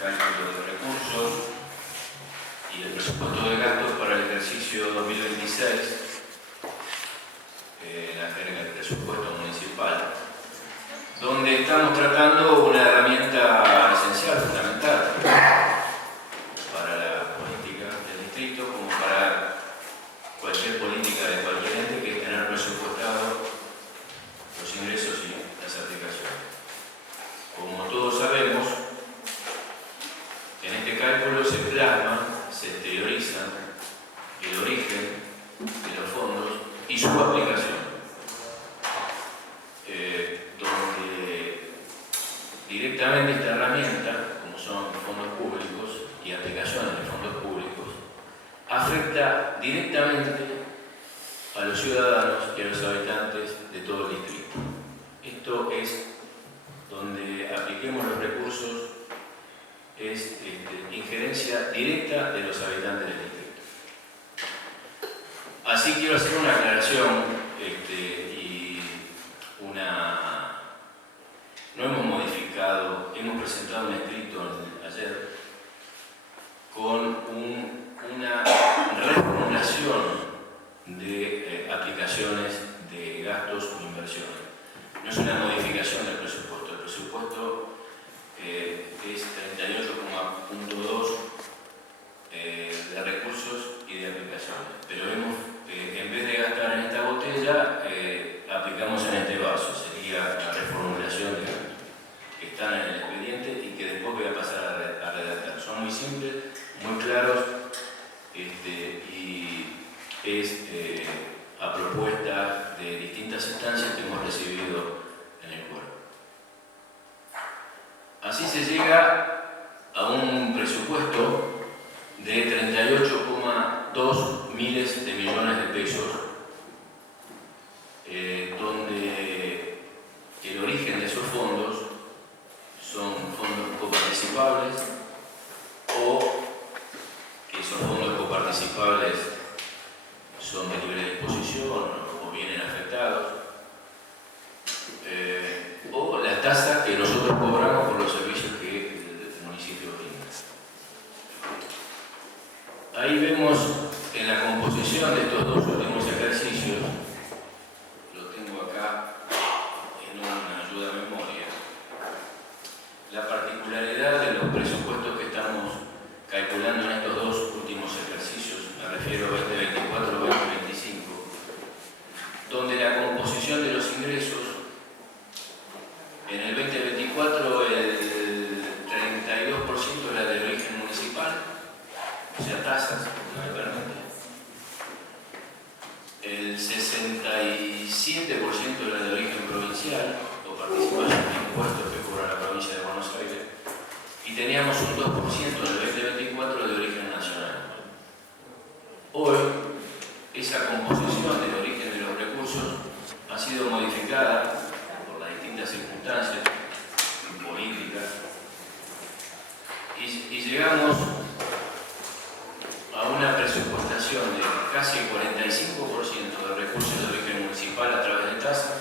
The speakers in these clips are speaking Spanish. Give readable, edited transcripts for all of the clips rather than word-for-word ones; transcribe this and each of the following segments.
cálculo de recursos y el presupuesto de gastos para el ejercicio 2026, la jerga del presupuesto municipal, donde estamos tratando una herramienta esencial, fundamental, para la política del distrito, como para cualquier política de cualquier ente, que es tener presupuestado los ingresos y las aplicaciones. Como todos sabemos, en este cálculo se plasma, se exterioriza el origen de los fondos y su aplicación, donde directamente esta herramienta, como son fondos públicos y aplicaciones de fondos públicos, afecta directamente a los ciudadanos y a los habitantes de todo el distrito. Esto es donde apliquemos los recursos, es injerencia directa de los habitantes del distrito. Así quiero hacer una aclaración y no hemos modificado, hemos presentado un escrito ayer con una reformulación de aplicaciones de gastos o inversiones. No es una modificación del presupuesto. El presupuesto es 38,2 de recursos y de aplicaciones. Pero en vez de gastar en esta botella, aplicamos en este vaso. Sería la reformulación de gastos que están en el expediente y que después voy a pasar a redactar. Son muy simples, muy claros, y es a propuesta de distintas instancias que hemos recibido en el cuerpo. Así se llega a un presupuesto de 38,2 miles de millones de pesos, donde el origen de esos fondos son fondos coparticipables, o que esos fondos coparticipables son de libre disposición o vienen afectados, o las tasas que nosotros cobramos por los servicios que el municipio brinda. Ahí vemos en la composición de estos dos últimos ejercicios, lo tengo acá en una ayuda a memoria, la particularidad de los presupuestos que estamos calculando en estos dos últimos ejercicios, me refiero a 2024-2025, donde la composición de los ingresos, en el 2024 el 32% era de origen municipal, o sea, tasas, fundamentalmente. El 67% era de origen provincial, o participación en impuestos que cobra la provincia de Buenos Aires, y teníamos un 2% en el 2024 de origen nacional. Hoy, esa composición del origen de los recursos ha sido modificada por las distintas circunstancias políticas y llegamos a una presupuestación de casi el 45% de recursos de origen municipal a través de tasas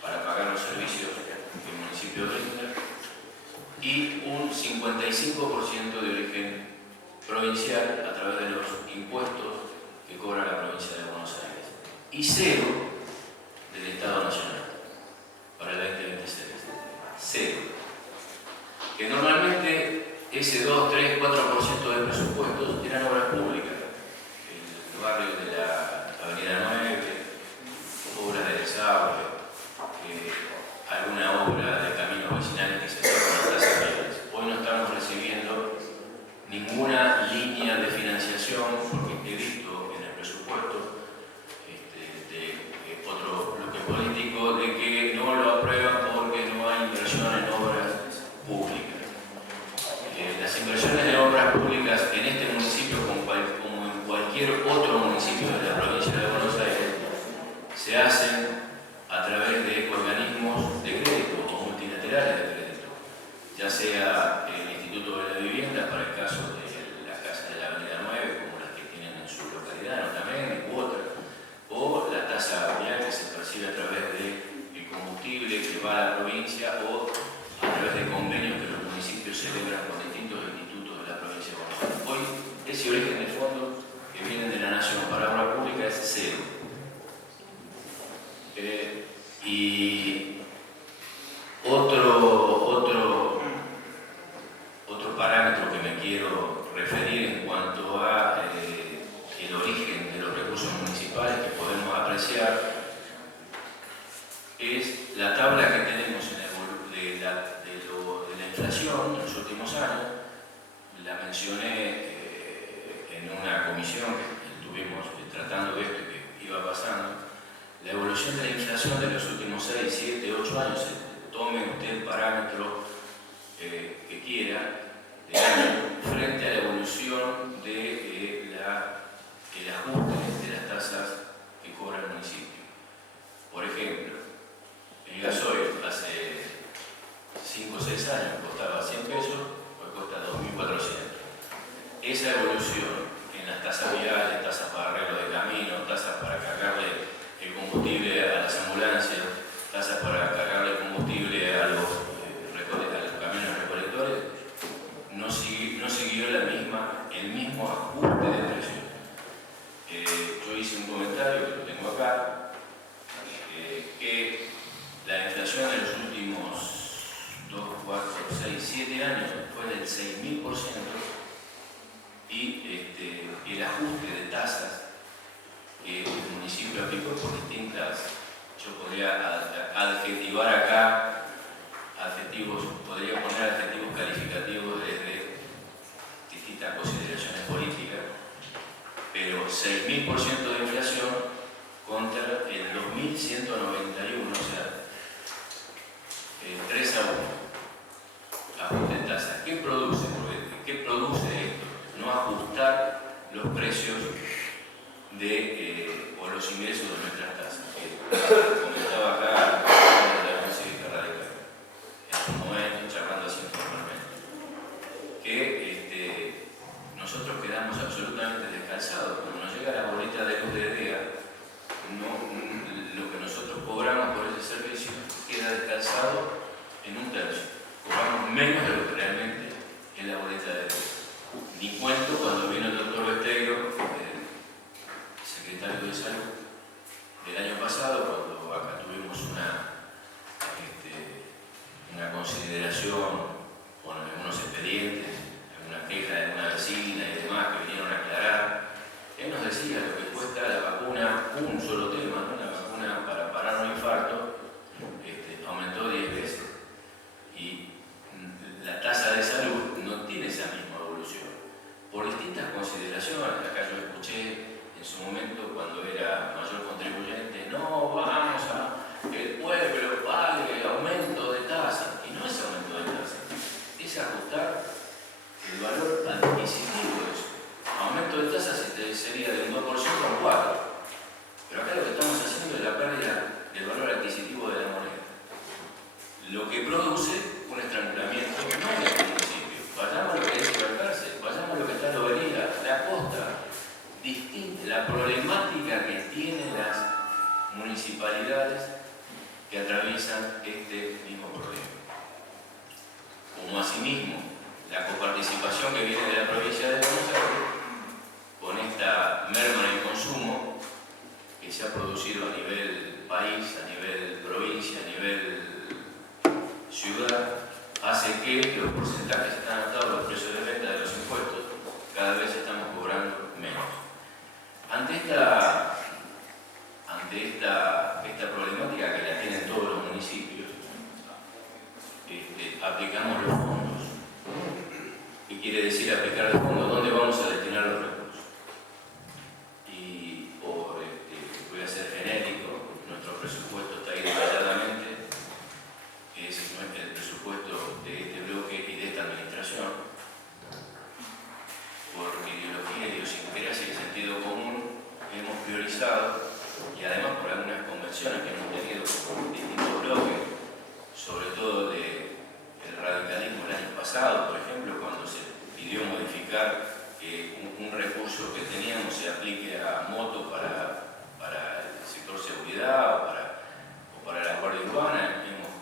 para pagar los servicios que el municipio brinda, y un 55% de origen provincial a través de los impuestos que cobra la provincia de Buenos Aires, y cero del Estado Nacional para el 2026. Cero. Que normalmente ese 2, 3, 4% de presupuestos eran obras públicas. El barrio de la Avenida 9, obras de desagüe, alguna obra de caminos vecinales que se hacen con las tasas. Hoy no estamos recibiendo ninguna línea de financiación, porque he visto en el presupuesto de otro bloque político de que no lo aprueban porque no hay inversión en obras públicas. Las inversiones en obras públicas en este municipio, como en cualquier otro municipio de la provincia de Buenos Aires, se hacen a través de organismos de crédito o multilaterales de crédito, ya sea el Instituto de la Vivienda, para el caso de las casas de la Avenida 9, como las que tienen en su localidad, Otamendi u otras, o la tasa vial que se percibe a través del combustible que va a la provincia, o a través de convenios que los municipios celebran con distintos institutos de la provincia de Buenos Aires. Hoy, ese origen de fondos que vienen de la Nación para obra pública es cero. Y otro parámetro que me quiero referir en cuanto a el origen de los recursos municipales que podemos apreciar es la tabla que tenemos de la inflación en los últimos años. La mencioné en una comisión que estuvimos tratando de esto y que iba pasando. La evolución de la inflación de los últimos 6, 7, 8 años, tome usted el parámetro que quiera, de año, frente a la evolución del ajuste de las tasas que cobra el municipio. Por ejemplo, el gasoil hace 5 o 6 años costaba 100 pesos, hoy cuesta 2.400. Esa evolución en las tasas viales, tasas para arreglo de camino, tasas para cargarle el combustible a las ambulancias, tasas para cargarle combustible a los camiones recolectores, no siguió el mismo ajuste de precios. Yo hice un comentario, que lo tengo acá, que la inflación en los últimos 2, 4, 6, 7 años fue del 6.000% y el ajuste de tasas que el municipio aplicó por distintas, yo podría adjetivar acá podría poner adjetivos calificativos desde distintas consideraciones políticas, pero 6.000% de inflación contra el 2.191, o sea, 3 a 1, ajuste de tasas. ¿Qué produce esto? No ajustar los precios o los ingresos de nuestras tasas. Comentaba acá la Unión Cívica Radical, en un momento, charlando así informalmente, que nosotros quedamos absolutamente descalzados. Cuando nos llega la boleta de luz de DEA, lo que nosotros cobramos por ese servicio queda descalzado en 1/3. Cobramos menos de lo que realmente es la boleta de DEA. Ni cuento cuando vino el doctor Besteiro, secretario de Salud, del año pasado, cuando acá tuvimos una consideración con algunos expedientes, alguna queja de una vecina y demás que vinieron a aclarar. Él nos decía lo que cuesta la vacuna, un solo tema, ¿no? La vacuna para parar un infarto, aumentó 10 veces. Y la tasa de salud no tiene esa misma evolución, por distintas consideraciones. Acá yo escuché en su momento, cuando era mayor contribuyente, no, vamos a que el pueblo pague aumento de tasa. Y no es aumento de tasa, es ajustar el valor adquisitivo de eso. Aumento de tasa sería de un 2% a un 4%. Pero acá lo que estamos haciendo es la pérdida del valor adquisitivo de la moneda. Lo que produce un estrangulamiento no en este municipio. Vayamos a lo que es la cárcel, vayamos a lo que está en la avenida, la costa. Distinta, la problemática que tienen las municipalidades que atraviesan este mismo problema. Como asimismo, la coparticipación que viene de la provincia de Buenos Aires, con esta merma en el consumo que se ha producido a nivel país, a nivel provincia, a nivel ciudad, hace que los porcentajes que están anotados, los precios de venta de los impuestos, cada vez estamos cobrando menos. Ante esta problemática que la tienen todos los municipios, aplicamos los fondos. ¿Qué quiere decir aplicar los fondos? ¿Dónde vamos a destinar los recursos? Voy a ser genérico, nuestro presupuesto está ahí detalladamente, es el presupuesto de este bloque y de esta administración. Por ideología, idiosincrasia y sentido común, hemos priorizado, y además por algunas convenciones que hemos tenido con distintos bloques, sobre todo del radicalismo el año pasado, por ejemplo, cuando se pidió modificar que un recurso que teníamos se aplique a motos para el sector seguridad o para la Guardia Urbana, hemos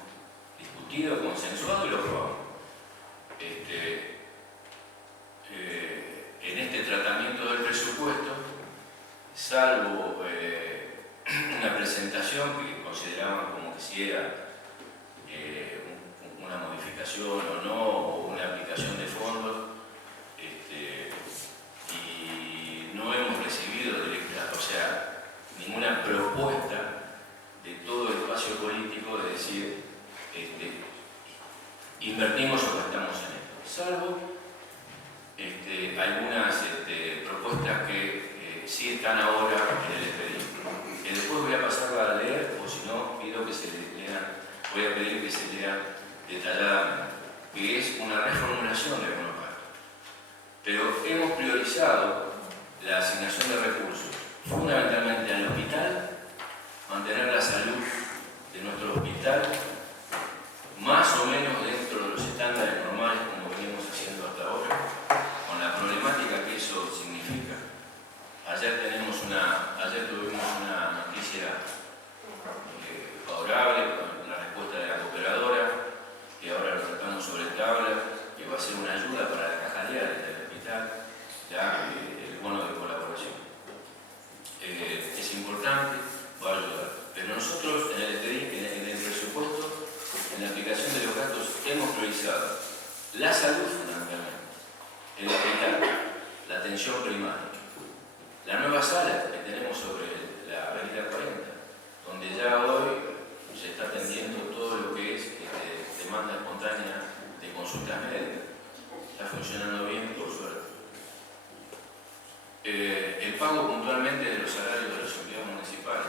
discutido, consensuado y lo aprobamos. aplicación o no, o una aplicación de fondos, y no hemos recibido ninguna propuesta de todo el espacio político de decir invertimos o gastamos en esto, salvo algunas propuestas que sí están ahora en el expediente, que después voy a pasarla a leer, o si no, pido que se lean, voy a pedir que se lean detalladamente, que es una reformulación de algunos gastos. Pero hemos priorizado la asignación de recursos, fundamentalmente al hospital, mantener la salud de nuestro hospital más o menos dentro de los estándares normales como venimos haciendo hasta ahora, con la problemática que eso significa. Ayer tuvimos una noticia favorable con la respuesta de la cooperadora, que ahora lo tratamos sobre tabla, que va a ser una ayuda para la caja diaria del hospital, ya el bono de colaboración. Es importante, va a ayudar. Pero nosotros en el presupuesto, en la aplicación de los gastos, hemos priorizado la salud fundamentalmente, el hospital, la atención primaria, la nueva sala que tenemos sobre la avenida 40, donde ya hoy se está atendiendo todo lo que es demanda espontánea de consultas médicas. Está funcionando bien, por suerte. El pago puntualmente de los salarios de los empleados municipales.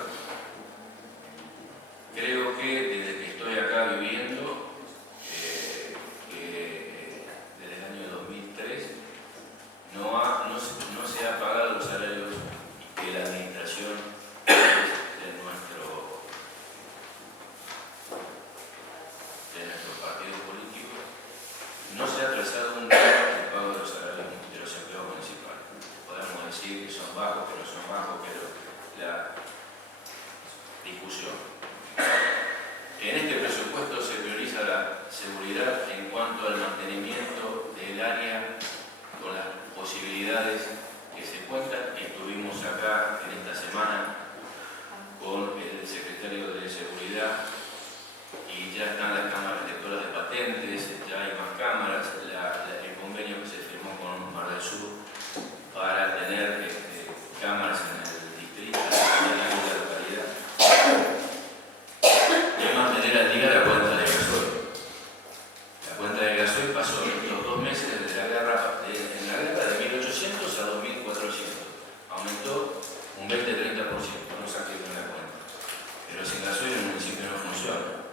Creo que desde que estoy acá viviendo, desde el año 2003, no se ha pagado los salarios que la administración de nuestro partido político, no se ha trazado un día el pago de los salarios de los empleados municipales. Podemos decir que son bajos, que no son bajos, pero la discusión. En este presupuesto se prioriza la seguridad en cuanto al mantenimiento del área con las posibilidades que se cuentan. Estuvimos acá en esta semana con el secretario de Seguridad y ya están las cámaras lectoras de patentes, ya hay más cámaras, el convenio que se firmó con Mar del Sur para tener cámaras en el distrito, en la localidad. Y además tener al día la cuenta de gasoil. La cuenta de gasoil pasó en estos 2 meses desde la guerra, en la guerra de 1800 a 2400. Aumentó un 20-30%, no saqué bien la cuenta. Pero sin gasoil el municipio no funciona.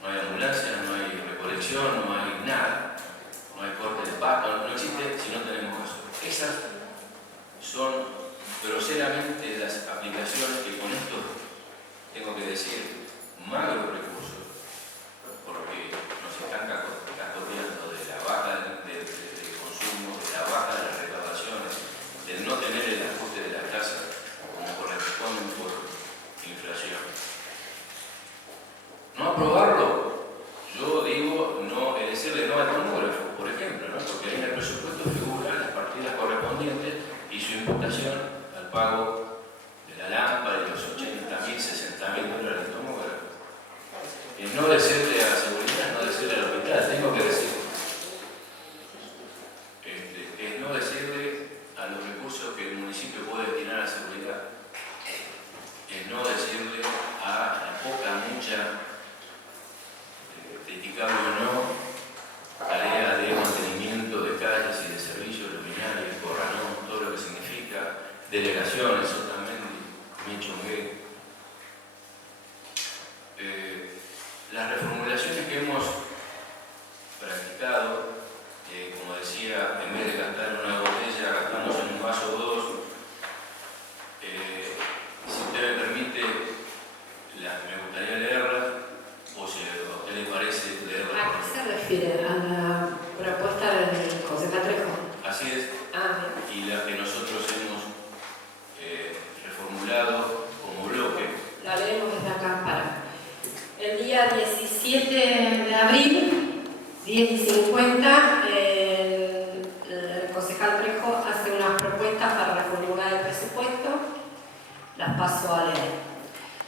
No hay ambulancia, no hay recolección, no hay nada. No hay corte de pato, no existe si no tenemos gasoil. Esas son groseramente las aplicaciones que con esto, tengo que decir, magros recursos, porque nos están castoreando de la baja del consumo, de la baja de las recaudaciones, del no tener el ajuste de la tasa como corresponden por inflación. No aprobarlo, yo digo, decirle no al tomógrafo, por ejemplo, ¿no? Porque ahí en el presupuesto figuran las partidas correspondientes y su imputación al pago de la lámpara y los 80.000, 60.000 dólares del tomógrafo. Es no decirle a la seguridad, no decirle al hospital, tengo que decirlo. Es no decirle a los recursos que el municipio puede destinar a la seguridad. Es no decirle a la poca, mucha, criticable o no, tarea de mantenimiento de calles y de servicios luminarios, corralón, todo lo que significa, delegaciones, Otamendi, Michongué. Las reformulaciones que hemos practicado, como decía, en vez de gastar en una botella, gastamos en un vaso o dos. Si usted me permite, me gustaría leerlas, o si a usted le parece leerlas. ¿A qué se refiere? ¿A la propuesta del concejal Trejo? Así es. Y la que nosotros hemos reformulado como bloque. La leemos desde acá para. El día 17 de abril, 10:50, el concejal Trejo hace unas propuestas para reformular el presupuesto. Las paso a leer.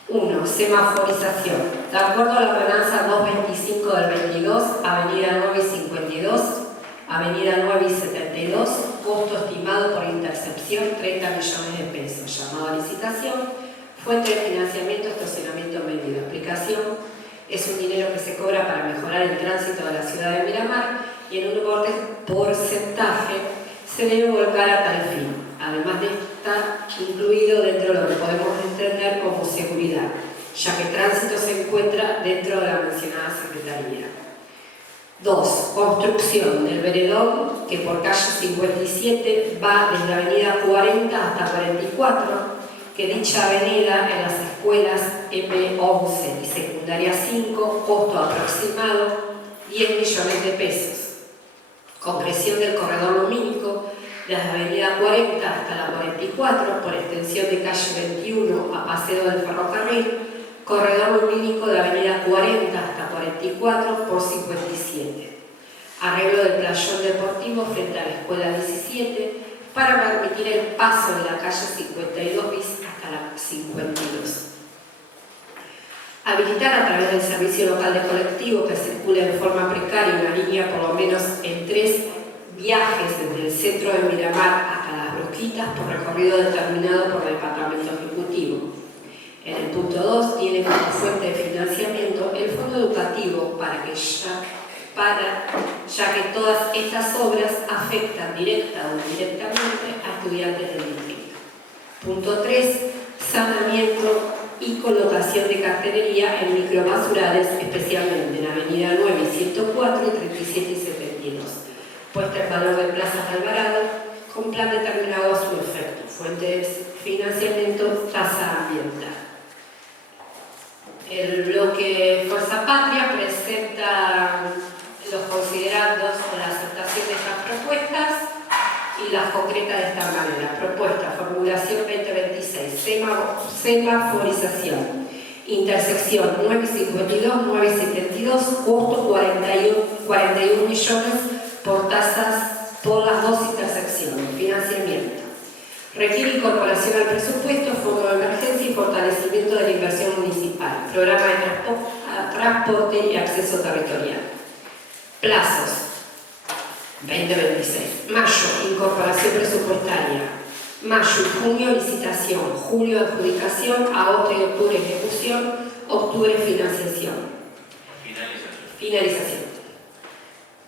1. Semaforización. De acuerdo a la ordenanza 225 5 del 22, Avenida 9 y 52, Avenida 9 y 72, costo estimado por intercepción 30 millones de pesos, llamado a licitación, fuente de financiamiento, estacionamiento medido. Explicación: es un dinero que se cobra para mejorar el tránsito de la ciudad de Miramar y en un porcentaje se debe volcar a tal fin. Además de estar incluido dentro de lo que podemos entender como seguridad, ya que tránsito se encuentra dentro de la mencionada Secretaría. 2. Construcción del veredón que por calle 57 va desde Avenida 40 hasta 44, que dicha avenida en las escuelas M11 y secundaria 5, costo aproximado 10 millones de pesos. Concreción del corredor lumínico desde Avenida 40 hasta la 44 por extensión de calle 21 a Paseo del Ferrocarril, corredor lumínico de Avenida 40 hasta 44 por 57. Arreglo del playón deportivo frente a la Escuela 17 para permitir el paso de la calle 52 bis hasta la 52. Habilitar a través del servicio local de colectivo que circule de forma precaria una línea por lo menos en 3 viajes desde el centro de Miramar hasta Las Brusquitas por recorrido determinado por el Departamento Ejecutivo. En el punto 2 tiene como fuente de financiamiento el Fondo Educativo ya que todas estas obras afectan directa o indirectamente a estudiantes del distrito. Punto 3. Saneamiento y colocación de cartelería en microbasurales, especialmente en Avenida 9 y 104 y 37 y 72. Puesta en valor de Plazas Alvarado, con plan determinado a su efecto. Fuente de financiamiento, tasa ambiental. El bloque Fuerza Patria presenta los considerandos o la aceptación de estas propuestas y las concreta de esta manera. Propuesta, formulación 2026, semaforización, intersección 952, 972, costo 41 millones por tasas por las dos intersecciones. Financiamiento. Requiere incorporación al presupuesto, fondo de emergencia y fortalecimiento de la inversión municipal, programa de transporte y acceso territorial. Plazos. 2026. Mayo, incorporación presupuestaria. Mayo y junio, licitación. Julio, adjudicación. Agosto y octubre, ejecución. Octubre, financiación. Finalización.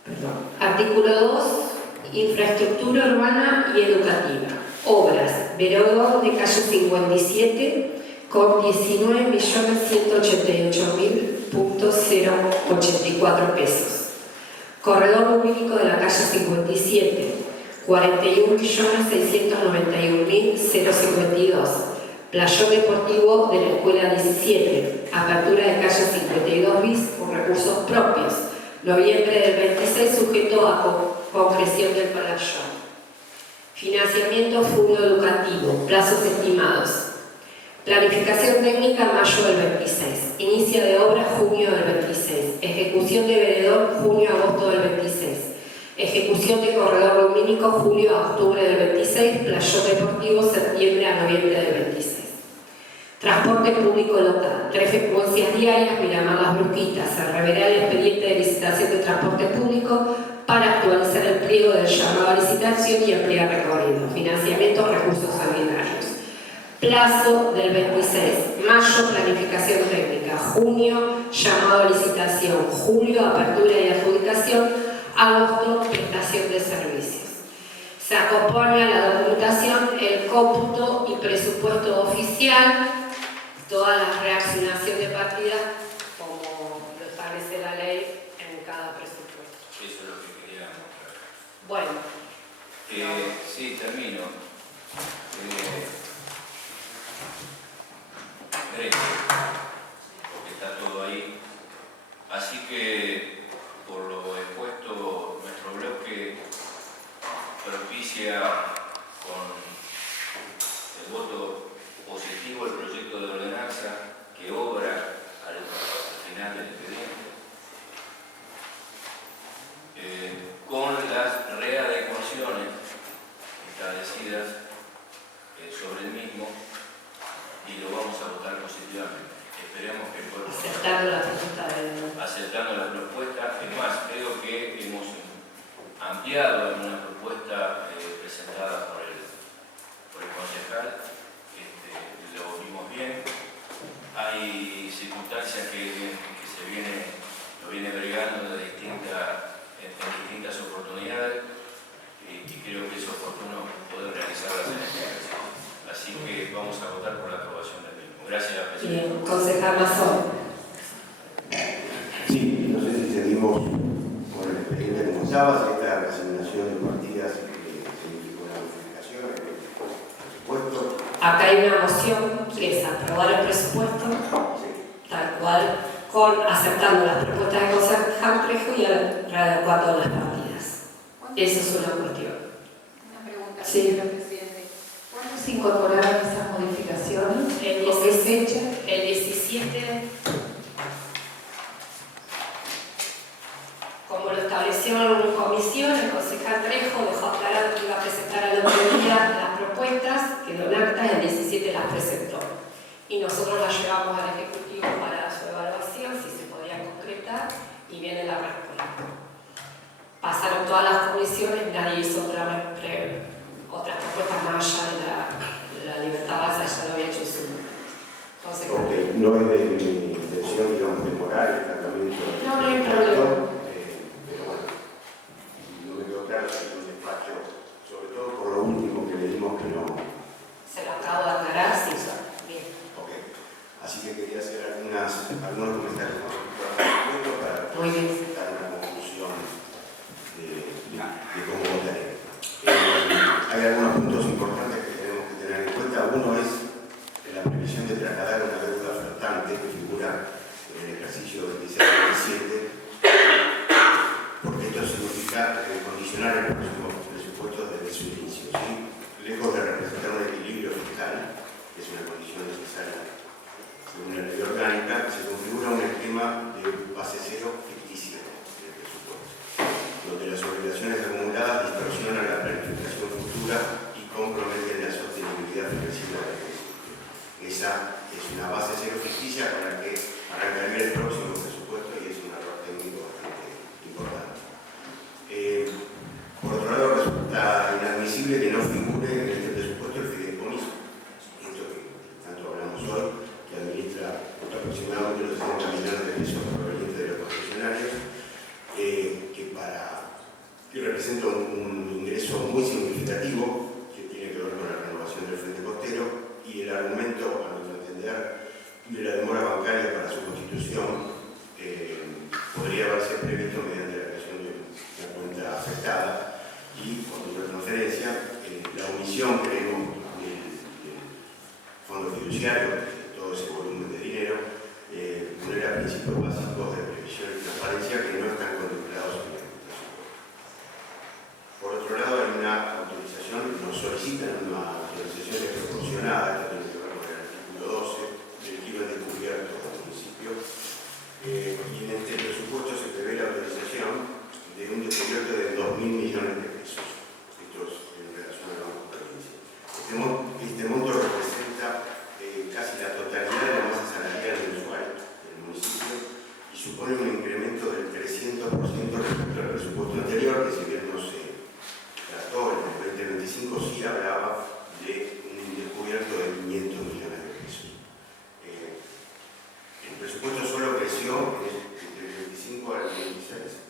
Perdón. Artículo 2. Infraestructura urbana y educativa. Obras. Veredón de calle 57 con 19.188.084 pesos. Corredor lumínico de la calle 57, 41.691.052. Playón deportivo de la Escuela 17, apertura de calle 52 bis con recursos propios. Noviembre del 26 sujeto a concreción del playón. Financiamiento fondo educativo, plazos estimados. Planificación técnica mayo del 26. Inicio de obra junio del 26. Ejecución de veredor junio-agosto del 26. Ejecución de corredor lumínico julio a octubre del 26. Playón deportivo septiembre a noviembre del 26. Transporte público local. 3 frecuencias diarias, Miramar Las Brusquitas. Se reverá el expediente de licitación de transporte público para actualizar el pliego del llamado a licitación y ampliar recorrido. Financiamiento, recursos sanitarios. Plazo del 26. Mayo, planificación técnica. Junio, llamado a licitación. Julio, apertura y adjudicación. Agosto, prestación de servicios. Se acompaña a la documentación el cómputo y presupuesto oficial, toda la reaccionación de partidas como lo establece la ley en cada presupuesto. Eso es lo que quería mostrar. Bueno. Sí, termino. Porque está todo ahí. Así que, por lo expuesto, nuestro bloque propicia con el voto positivo el proyecto de ordenanza que obra al final del expediente, con las readecuaciones establecidas sobre el mismo, y lo vamos a votar positivamente. Esperemos que el cuerpo aceptando la propuesta del presentando la propuesta. Es más, creo que hemos ampliado alguna propuesta presentada por el concejal. Lo vimos bien. Hay circunstancias que lo viene bregando en distintas oportunidades y creo que es oportuno poder realizarlas en este ejercicio. Así que vamos a votar por la aprobación del mismo. Gracias, presidente. Bien, concejal Mazón. Sí, no sé si seguimos con el expediente como estaba, si esta resignación de partidas significa una modificación en el presupuesto. Acá hay una moción que es aprobar el presupuesto, Sí. tal cual, aceptando las propuestas de concejal Trejo y readecuando las partidas. Esa es una cuestión. Una pregunta, Sí. señora Presidente. ¿Cuándo se incorporaron esas modificaciones? El ¿Con qué fecha? El 17, como lo estableció en comisión, el concejal Trejo dejó aclarado que iba a presentar al otro día las propuestas, quedó en acta, el 17 las presentó. Y nosotros las llevamos al Ejecutivo para su evaluación, si se podía concretar, y viene la respuesta. Pasaron todas las comisiones, nadie hizo otras propuestas más allá de la libertad básica, ya lo había hecho en su entonces, Ok, no es de mi intención, digamos, demorar el tratamiento. No, no hay problema. Pero bueno, no me quedó claro si es un despacho, sobre todo por lo último que le dimos que no. se lo acabo de aclarar, sí, bien. Ok, así que quería hacer algunos comentarios con respecto al presupuesto para Muy bien. dar una conclusión de cómo votaré. Hay algunos puntos importantes que tenemos que tener en cuenta. Uno es la previsión de trasladar una deuda flotante que figura en el ejercicio 26-27, porque esto significa condicionar el próximo presupuesto desde su inicio, ¿sí? Lejos de representar un equilibrio fiscal, que es una condición necesaria según la ley orgánica, se configura un esquema de base cero ficticio del presupuesto, donde las obligaciones acumuladas distorsionan la planificación futura y comprometen la sostenibilidad financiera del presupuesto. Esa es una base cero ficticia con la que arrancaría el próximo presupuesto y es un error técnico bastante importante. Por otro lado, resulta inadmisible que no figure en este presupuesto el fideicomiso. Esto que tanto hablamos hoy, que administra aproximadamente los 60 millones de pesos provenientes de los concesionarios, que representa un ingreso muy significativo que tiene que ver con la renovación del frente costero. Y el argumento, a nuestro entender, de la demora bancaria para su constitución podría haberse previsto mediante la creación de una cuenta afectada y con una transferencia. La omisión, creemos, del fondo fiduciario, de todo ese volumen de dinero, vulnera principios básicos de previsión y transparencia que no están contemplados en el presupuesto. Por otro lado, hay una autorización, nos solicitan una autorización desproporcionada, que tiene que ver con el artículo 12 del giro descubierto del municipio, y en este presupuesto se prevé la autorización de un descubierto de 2.000 millones de pesos. Esto es en relación a la provincia. Este monto representa casi la totalidad de la masa salarial mensual del municipio y supone un incremento del 300% respecto al presupuesto anterior, que si bien no se trató en el 2025, sí hablaba de un descubierto de 500 millones de pesos. El presupuesto solo creció entre el 25 al 26,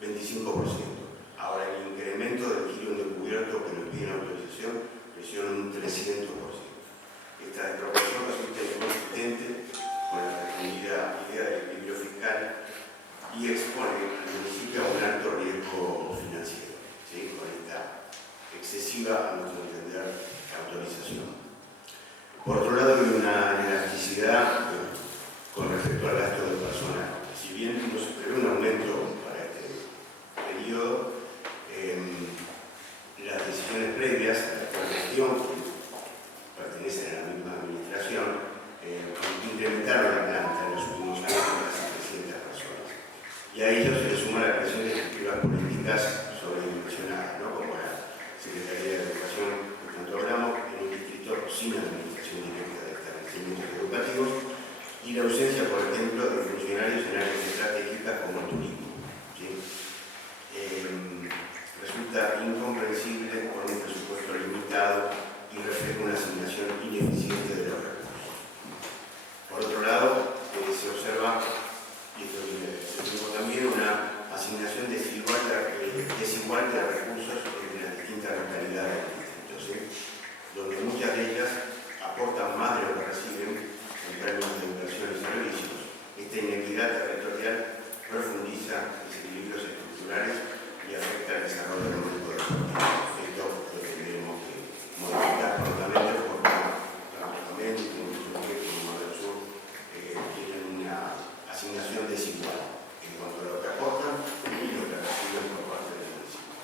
25%. Ahora el incremento del giro descubierto que nos pide autorización creció en un 300%. Esta desproporción resulta inconsistente con la pretendida idea del equilibrio fiscal y expone al municipio a un alto riesgo financiero, ¿sí? Con esta excesiva, a nuestro entender, autorización. Por otro lado, hay una elasticidad con respecto al gasto de personal. Si bien no se prevé un aumento para este periodo, las decisiones previas a la actual gestión, que pertenecen a la misma administración, incrementaron la planta en los últimos años con casi 300 personas. Y a ello se le suma la creación de estructuras políticas sobredimensionadas, ¿no? Como la Secretaría de Educación, por tanto hablamos, en un distrito sin administración directa de establecimientos educativos, y la ausencia, por ejemplo, de funcionarios en áreas estratégicas resulta incomprensible con un presupuesto limitado y refleja una asignación ineficiente de los recursos. Por otro lado, se observa, y esto se tuvo también, una asignación desigual de recursos en las distintas localidades del distrito, ¿sí? Donde muchas de ellas aportan más de lo que reciben en términos de inversión y servicios. Esta inequidad territorial profundiza desequilibrios estructurales y afecta el desarrollo económico del territorio. Esto lo tendremos que modificar prontamente porque prácticamente un proyecto como del sur tienen una asignación desigual en cuanto a lo que aportan y lo que reciben por parte del municipio.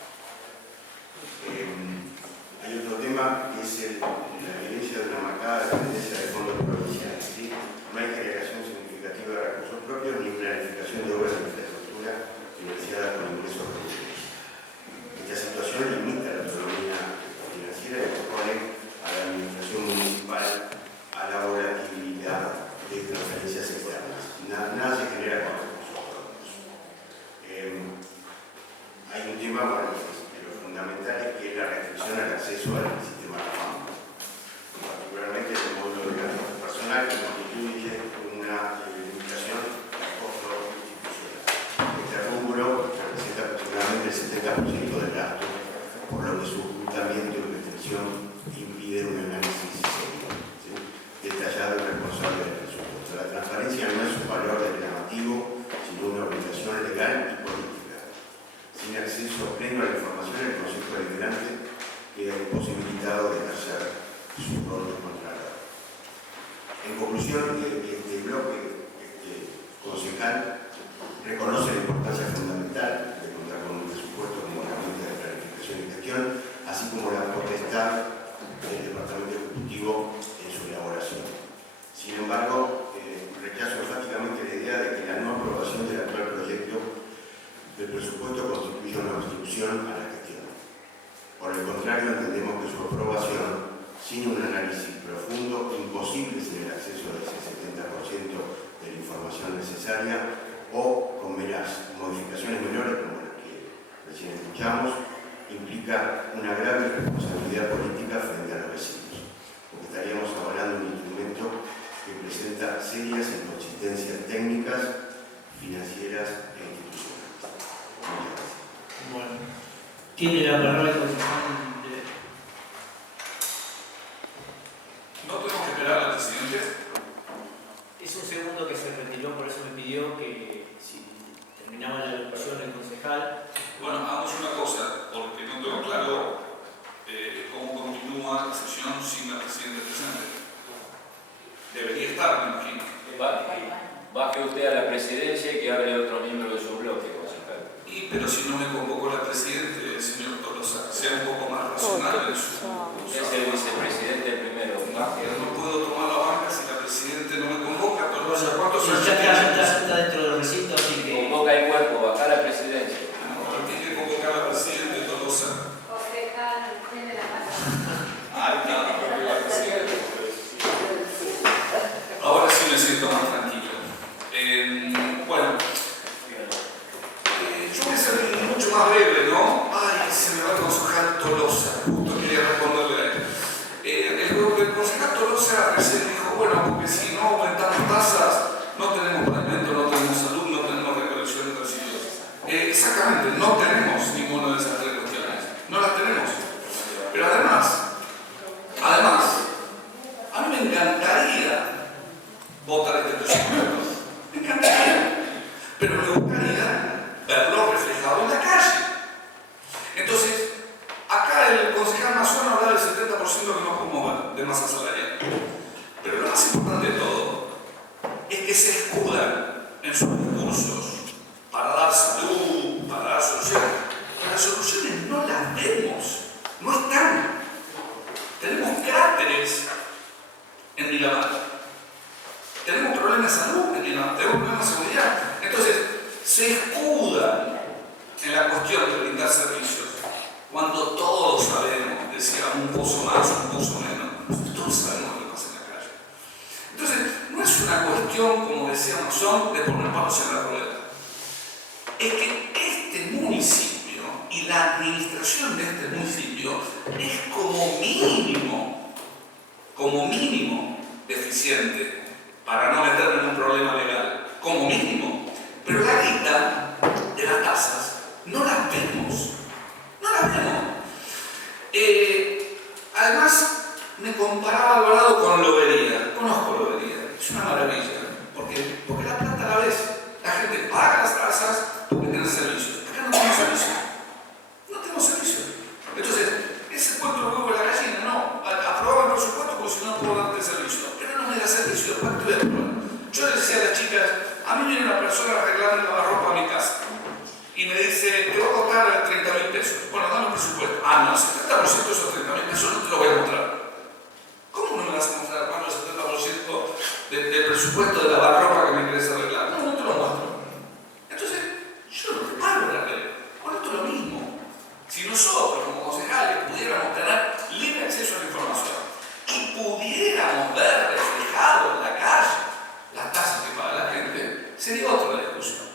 Hay otro tema que es la evidencia de una marcada dependencia de fondos provinciales, ¿sí? No hay generación significativa de recursos propios ni planificación de obras de infraestructura financiada con ingresos propios. Esta situación limita la autonomía financiera y expone a la administración municipal a la volatilidad de transferencias externas. Nada se genera con recursos propios. Hay un tema, bueno, de lo fundamental es que es la restricción al acceso al sistema de fondos, particularmente el módulo de gasto personal que constituye una limitación al costo institucional. Este rubro representa aproximadamente el 70% del gasto, por lo que su ocultamiento y restricción impide un análisis serio, ¿sí? Detallado y responsable del presupuesto. La transparencia no es un valor declamativo, sino una obligación legal y política. Sin acceso pleno a la información, el Consejo Deliberante queda imposibilitado de ejercer su rol de controlador. En conclusión, este bloque concejal reconoce la importancia fundamental de contar con un presupuesto como herramienta de planificación y gestión, así como la potestad del Departamento Ejecutivo en su elaboración. Sin embargo, rechazo enfáticamente la idea de que la no aprobación del actual proyecto del presupuesto constituye una obstrucción a la gestión. Por el contrario, entendemos que su aprobación, sin un análisis profundo, imposible sin el acceso de ese 70% de la información necesaria o con meras modificaciones menores como las que recién escuchamos, implica una grave responsabilidad política frente a los vecinos, porque estaríamos avalando un instrumento que presenta serias inconsistencias técnicas, financieras e institucionales. Muchas gracias. Bueno, tiene la palabra el concejal. ¿No tenemos que esperar al presidente? Es un segundo que se retiró, por eso me pidió que si terminaba la locución el concejal. Bueno, hagamos una cosa, porque no tengo claro cómo continúa la sesión sin la presidenta presente. Debería estar, me imagino. Baje usted a la presidencia y que hable otro miembro de su bloque, concejal. Pero si no me convocó la presidente, señor Tolosa, sea un poco más racional en su Usted es el vicepresidente primero. No puedo tomar la banca si la presidente no me convoca. Tolosa, ¿cuántos años Ya tiene? está dentro del recinto, así que. Convoca el cuerpo, baja a la presidencia. No, tiene que convocar a la presidente Tolosa. Concejal, tiene la palabra. Ahí está, porque la presidente. Ahora sí me siento más tranquilo. Bueno, yo voy a ser mucho más breve, ¿no? Ay, se me va el concejal Tolosa, justo quería responderle a él. El concejal Tolosa recién dijo, bueno, porque si no aumentamos tasas, no tenemos pavimento, no tenemos salud, no tenemos recolección de residuos. Exactamente, no tenemos ninguna de esas tres cuestiones, no las tenemos. Pero además, a mí me encantaría votar este presupuesto. Me encantaría. Pero me gustaría verlo reflejado en la calle. Entonces, acá el concejal Mazón habla del 70% que nos conmueve de masa salarial. Pero lo más importante de todo es que se escudan en sus discursos para dar salud, para dar soluciones. Pero las soluciones no las vemos, no están. Tenemos cráteres en Miramar. Tenemos problemas de salud en Miramar, tenemos problemas de seguridad. Entonces, se escudan en la cuestión de brindar servicios. Cuando todos sabemos, decía, un pozo más, un pozo menos, todos sabemos lo que pasa en la calle. Entonces, no es una cuestión, como decía Mazón, de poner palos en la rueda. Es que este municipio y la administración de este municipio es como mínimo deficiente, para no meterme en un problema legal, como mínimo. Pero la guita de las tasas no las vemos. Además, me comparaba Alvarado con Lobería. Conozco Lobería, es una maravilla, porque la plata a la vez, la gente paga las tasas porque tiene servicios. Acá no tenemos servicios. Entonces, ese cuento lo huevo de la gallina, no, aprobar el presupuesto porque si no puedo darte servicio. Pero no me da servicio, ¿para qué voy a aprobar? Yo les decía a las chicas, a mí viene una persona a arreglarme la lavarropa a mi casa y me dice, te va a costar 30.000 pesos. Bueno, dame un presupuesto. Ah, no, el 70% de esos 30.000 pesos no te lo voy a mostrar. ¿Cómo no me vas a mostrar, hermano, el 70% del presupuesto de lavarropa que me querés arreglar? No te lo muestro. Entonces, yo no te pago el arreglo. Bueno, esto es lo mismo. Si nosotros, como concejales, pudiéramos tener libre acceso a la información y pudiéramos ver reflejado en la calle las tasas que paga la gente, sería otra la discusión.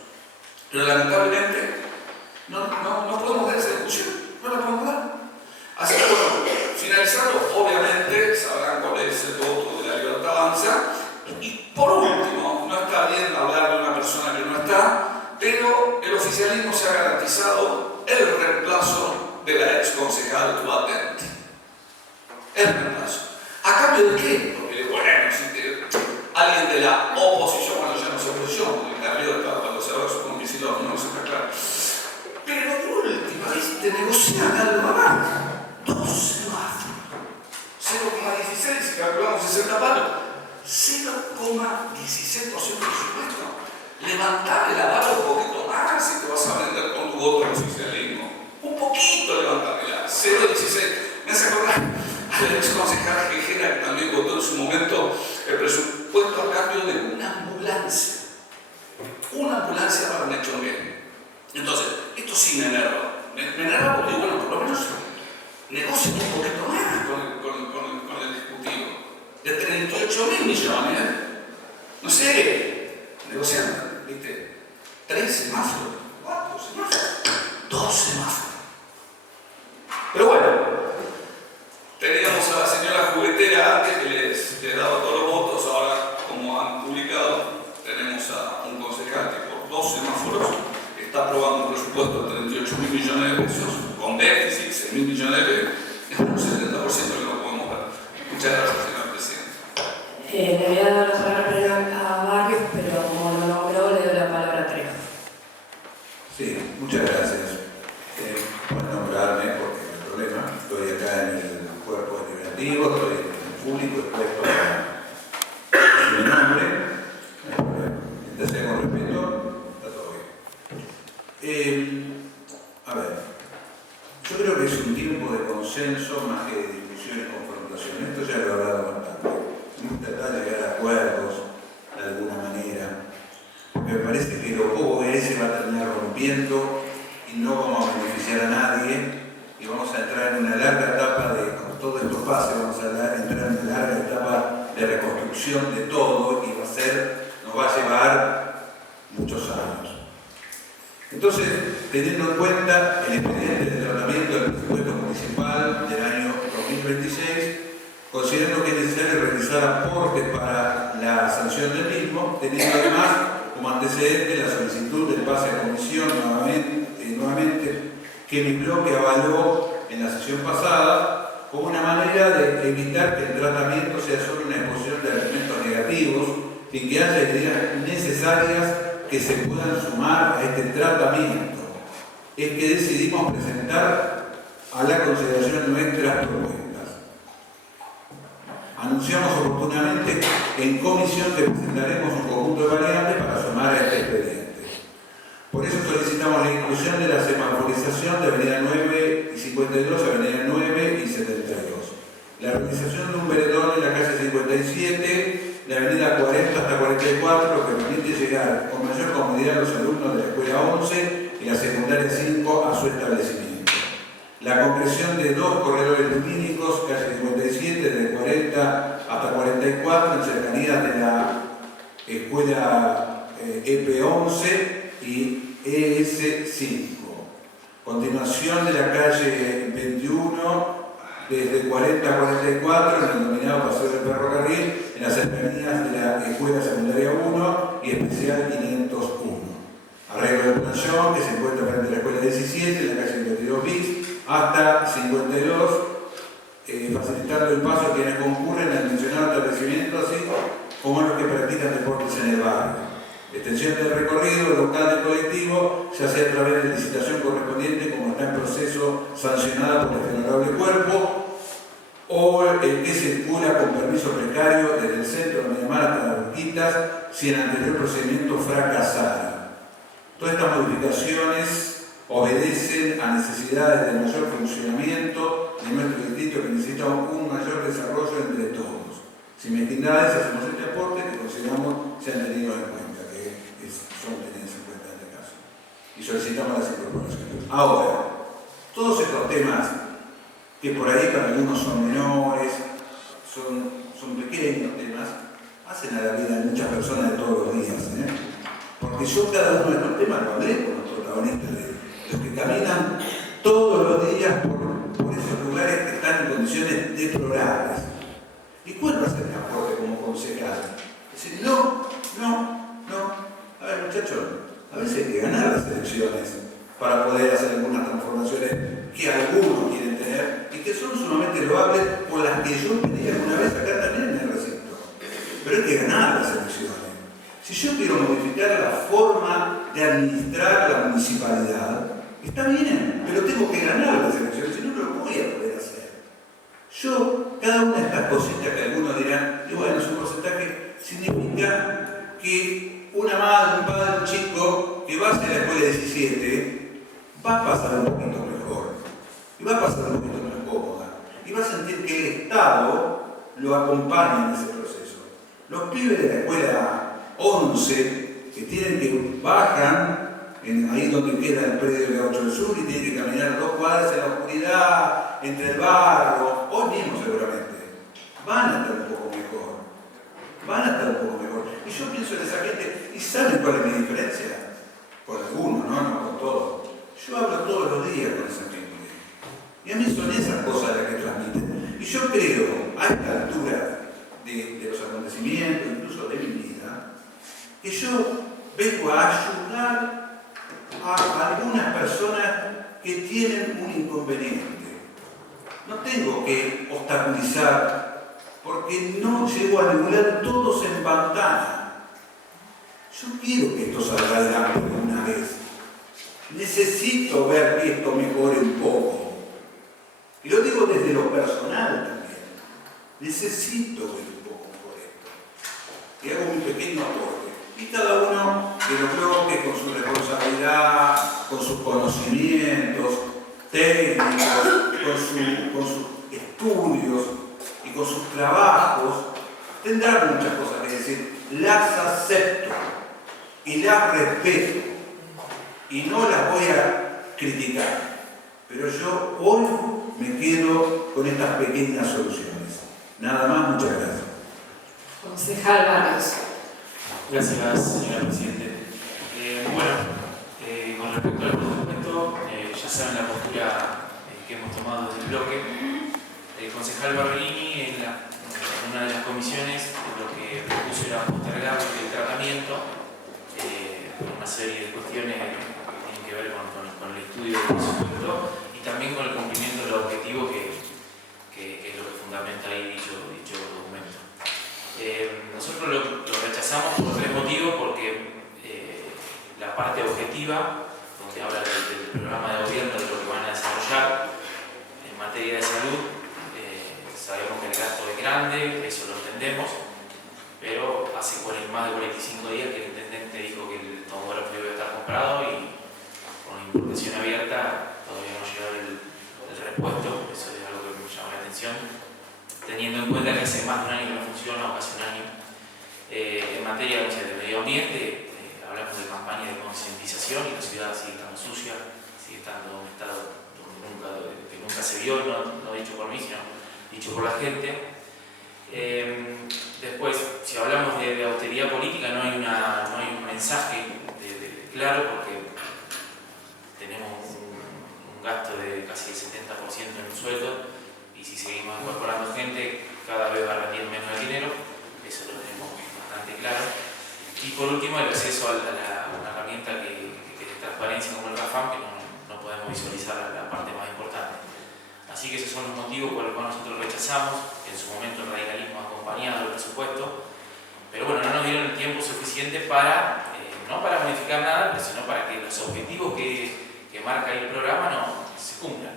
Pero lamentablemente no podemos dar esa discusión, no la podemos dar. Así que bueno, finalizando, obviamente sabrán cuál es el voto de la Libertad Avanza. Y por último, no está bien hablar de una persona que no está, pero el oficialismo se ha garantizado el reemplazo de la ex concejal Tuatenti. El reemplazo. ¿A cambio de qué? Porque bueno, si alguien de la oposición, cuando ya no es oposición, porque el Carrillo está cuando se va como que si no se está claro. Pero por último, ¿viste? Negocian algo más. 2 semáforos. 0,16, si calculamos 60 palos. 0,16% de presupuesto. Levantar el avalo un poquito más si te vas a vender con tu voto al oficialismo. Un poquito levantarla. 0,16. Me hace acordar al ex concejal Gejera, que también votó en su momento el presupuesto a cambio de una ambulancia. Una ambulancia para Mechonguén. Entonces, esto sí me enerva. Me enerva porque, bueno, por lo menos negocien un poquito más con el Ejecutivo. De 38.000 millones, no sé, negociando, ¿viste? 3 semáforos, 4 semáforos, 2 semáforos. Pero bueno, teníamos a la señora juguetera antes que les daba todos los votos, ahora como han publicado, tenemos a un concejal que por 2 semáforos está aprobando un presupuesto de 38.000 millones de pesos, con déficit, 6.000 millones de pesos, es un 70% que no podemos ver. Muchas gracias, señor presidente. Le voy a dar la palabra primero a Barrios, pero como lo nombró, le doy la palabra a Trejo. Sí, muchas gracias por nombrarme, porque no hay problema. Estoy acá en el cuerpo deliberativo, estoy en el público, expuesto a mi nombre. No hay problema. Mientras sea con respeto, está todo bien. A ver, yo creo que es un tiempo de consenso más que de discusión y confrontación. Esto ya lo he hablado bastante. Tratar de llegar a acuerdos de alguna manera, porque me parece que lo poco que se va a terminar rompiendo y no vamos a beneficiar a nadie, y vamos a entrar en una larga etapa de, con todo esto pase, vamos a entrar en una larga etapa de reconstrucción de todo, y nos va a llevar muchos años. Entonces, teniendo en cuenta el expediente de tratamiento del presupuesto municipal del año 2026, considerando que es necesario realizar aportes para la sanción del mismo, teniendo además como antecedente la solicitud del pase a comisión nuevamente que mi bloque avaló en la sesión pasada, como una manera de evitar que el tratamiento sea solo una exposición de elementos negativos, sin que haya ideas necesarias que se puedan sumar a este tratamiento. Es que decidimos presentar a la consideración nuestras propuestas. Anunciamos oportunamente en comisión que presentaremos un conjunto de variantes para sumar a este expediente. Por eso solicitamos la inclusión de la semaforización de Avenida 9 y 52, Avenida 9 y 72. La realización de un veredón en la calle 57, de Avenida 40 hasta 44, lo que permite llegar con mayor comodidad a los alumnos de la Escuela 11 y la Secundaria 5 a su establecimiento. La concreción de 2 corredores lumínicos, calle 57, de 40 hasta 44, en cercanía de la Escuela EP11 y ES5. Continuación de la calle 21, desde 40 a 44, en el denominado Paseo del Ferrocarril, en las cercanías de la Escuela Secundaria 1 y Especial 501. Arreglo del planchón, que se encuentra frente a la Escuela 17, en la calle 52 bis, hasta 52, facilitando el paso a quienes concurren al mencionado establecimiento, así como a los que practican deportes en el barrio. Extensión del recorrido local del colectivo, ya sea a través de licitación correspondiente, como está en proceso sancionada por el honorable cuerpo, o el que circula con permiso precario desde el centro de Miramar hasta las Urquitas, si el anterior procedimiento fracasara. Todas estas modificaciones obedecen a necesidades de mayor funcionamiento de nuestro distrito, que necesita un mayor desarrollo entre todos. Sin mezquindades hacemos este aporte que consideramos se han tenido en cuenta, son tenidos en cuenta en este caso. Y solicitamos las incorporaciones. Ahora, todos estos temas, que por ahí para algunos son menores, son pequeños temas, hacen a la vida de muchas personas de todos los días. Porque yo cada uno de estos temas lo hablé con los protagonistas, de los que caminan todos los días por esos lugares que están en condiciones deplorables. ¿Y cuál va a ser mi aporte como concejal? Es decir, no. A ver, muchachos, a veces hay que ganar las elecciones para poder hacer algunas transformaciones que algunos quieren tener y que son sumamente loables, por las que yo pedí alguna vez acá también en el recinto. Pero hay que ganar las elecciones. Si yo quiero modificar la forma de administrar la municipalidad, está bien, pero tengo que ganar las elecciones, si no, no lo voy a poder hacer. Yo, cada una de estas cositas que algunos dirán, y bueno, su porcentaje significa que una madre, un padre, un chico que va hacia la escuela 17 va a pasar un poquito mejor, y va a pasar un poquito más cómoda, y va a sentir que el Estado lo acompaña en ese proceso. Los pibes de la escuela 11, que bajan, ahí donde queda el predio de la 8 del Sur, y tienen que caminar 2 cuadras en la oscuridad, entre el barro, hoy mismo seguramente, van a estar un poco mejor. Y yo pienso en esa gente, ¿y saben cuál es mi diferencia? Con algunos, no con todos. Yo hablo todos los días con esa gente. Y a mí son esas cosas las que transmiten. Y yo creo, a esta altura de los acontecimientos, incluso de mi vida, que yo vengo a ayudar a algunas personas que tienen un inconveniente. No tengo que obstaculizar, porque no llego a regular todos en pantalla. Yo quiero que esto salga adelante de una vez. Necesito ver que esto mejore un poco. Y lo digo desde lo personal también. Necesito ver un poco por esto. Y hago un pequeño aporte. Y cada uno que lo bloque con su responsabilidad, con sus conocimientos técnicos, con sus estudios y con sus trabajos, tendrán muchas cosas que decir. Las acepto y las respeto y no las voy a criticar. Pero yo hoy me quedo con estas pequeñas soluciones. Nada más, muchas gracias. Concejal Barrios. Gracias, señora Presidente. Con respecto al presupuesto, ya saben la postura que hemos tomado desde el bloque. El concejal Barberini, en una de las comisiones, lo que propuso era postergar el tratamiento por una serie de cuestiones que tienen que ver con el estudio del presupuesto y también con el cumplimiento del objetivo que es lo que fundamenta ahí dicho documento. Nosotros lo rechazamos por 3 motivos, porque la parte objetiva, donde habla del programa de gobierno, de lo que van a desarrollar en materia de salud, sabemos que el gasto es grande, eso lo entendemos, pero hace más de 45 días que el intendente dijo que el tomógrafo iba a estar comprado y con la importación abierta todavía no llegó el repuesto. Eso es algo que me llama la atención, teniendo en cuenta que hace más de un año que no funciona, o casi un año. En materia de medio ambiente, hablamos de campaña de concientización y la ciudad sigue estando sucia, sigue estando en un estado que nunca se vio, no dicho por mí, sino dicho por la gente. Después, si hablamos de austeridad política, no hay un mensaje claro, porque tenemos gasto de casi el 70% en un sueldo, y si seguimos incorporando gente, cada vez va a rendir menos el dinero, eso lo tenemos bastante claro. Y por último, el acceso a una herramienta que de transparencia como el RAFAM, que no podemos visualizar la parte más importante. Así que esos son los motivos por los cuales nosotros rechazamos, en su momento el radicalismo acompañado del presupuesto, pero bueno, no nos dieron el tiempo suficiente para, no para modificar nada, sino para que los objetivos que marca ahí el programa no se cumplan.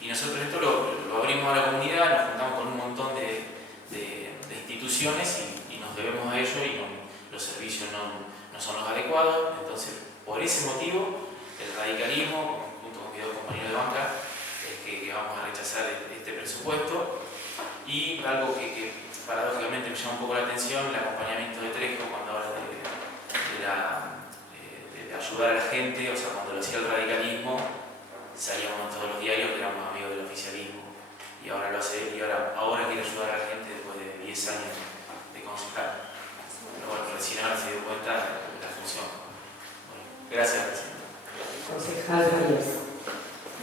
Y nosotros esto lo abrimos a la comunidad, nos juntamos con un montón de instituciones y nos debemos a ello, y los servicios no son los adecuados. Entonces, por ese motivo, el radicalismo, junto con mis dos compañeros de banca, que vamos a rechazar este presupuesto. Y algo que paradójicamente me llama un poco la atención, el acompañamiento de Trejo cuando habla de ayudar a la gente. O sea, cuando lo hacía el radicalismo, salíamos en todos los diarios que éramos amigos del oficialismo, y ahora lo hace él, y ahora quiere ayudar a la gente después de 10 años de concejal. Pero bueno, recién ahora se dio cuenta de la función. Bueno, gracias, presidente. Concejal Reyes.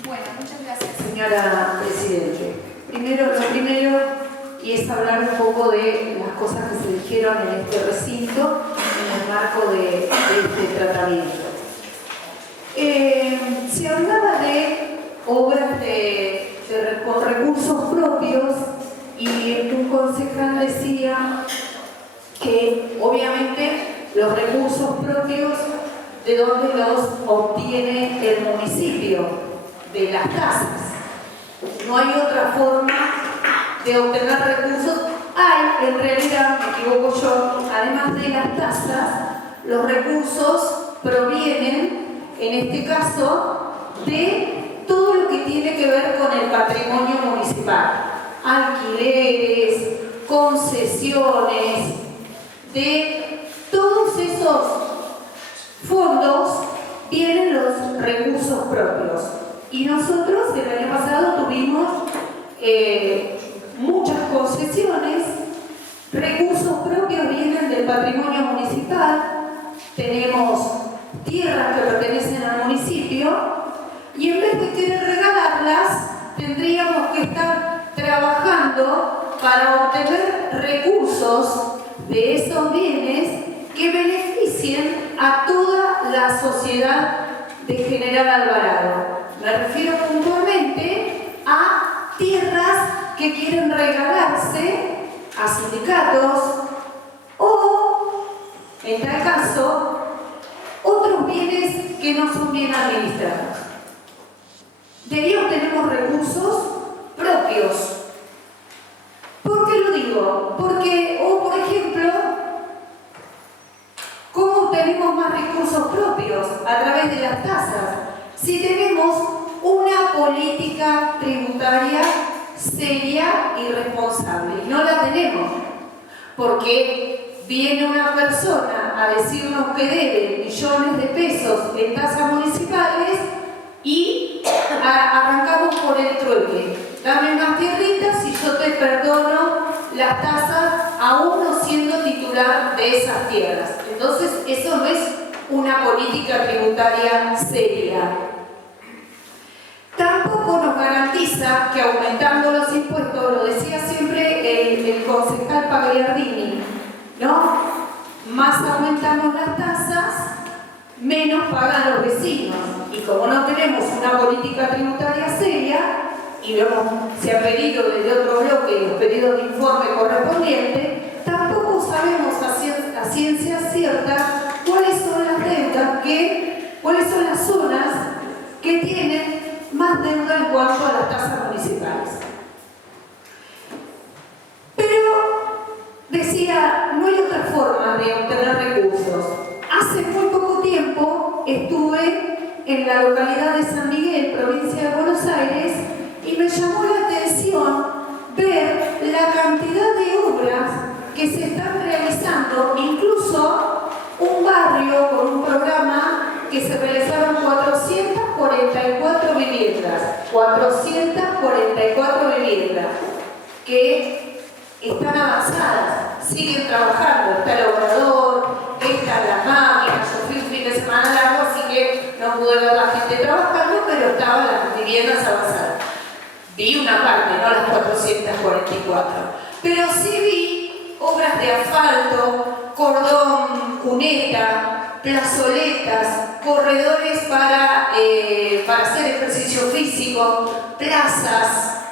Bueno, muchas gracias. Señora Presidente, lo primero, y es hablar un poco de las cosas que se dijeron en este recinto en el marco de este tratamiento. Se hablaba de obras con recursos propios, y un concejal decía que obviamente los recursos propios, ¿de dónde los obtiene el municipio? De las tasas. No hay otra forma de obtener recursos. Hay, en realidad, me equivoco yo, además de las tasas, los recursos provienen, en este caso, de todo lo que tiene que ver con el patrimonio municipal. Alquileres, concesiones, de todos esos fondos vienen los recursos propios. Y nosotros el año pasado tuvimos muchas concesiones. Recursos propios vienen del patrimonio municipal. Tenemos tierras que pertenecen al municipio, y en vez de querer regalarlas, tendríamos que estar trabajando para obtener recursos de esos bienes que beneficien a toda la sociedad de General Alvarado. Me refiero puntualmente a tierras que quieren regalarse a sindicatos o, en tal caso, otros bienes que no son bien administrados. De ellos tenemos recursos propios. ¿Por qué lo digo? Porque, por ejemplo, ¿cómo obtenemos más recursos propios? A través de las tasas. Si tenemos una política tributaria seria y responsable, no la tenemos, porque viene una persona a decirnos que debe millones de pesos en tasas municipales y arrancamos por el trueque. Dame unas tierritas y yo te perdono las tasas, aún no siendo titular de esas tierras. Entonces, eso no es una política tributaria seria. Tampoco nos garantiza que aumentando los impuestos, lo decía siempre el concejal Pagliardini, ¿no? Más aumentamos las tasas, menos pagan los vecinos. Y como no tenemos una política tributaria seria, y se ha pedido desde otro bloque los pedidos de informe correspondiente, tampoco sabemos a ciencia cierta cuáles son las deudas, cuáles son las zonas que tienen más deuda en cuanto a las tasas municipales. Pero decía, no hay otra forma de obtener recursos. Hace muy poco tiempo estuve en la localidad de San Miguel, provincia de Buenos Aires, y me llamó la atención ver la cantidad de obras que se están realizando, incluso un barrio con un programa que se realizaron 444 viviendas, 444 viviendas que están avanzadas, siguen trabajando, está el obrador, están las máquinas. Yo fui un fin de semana largo, así que no pude ver la gente trabajando, pero estaban las viviendas avanzadas. Vi una parte, no las 444, pero sí vi obras de asfalto, cordón, cuneta, plazoletas, corredores para hacer ejercicio físico, plazas,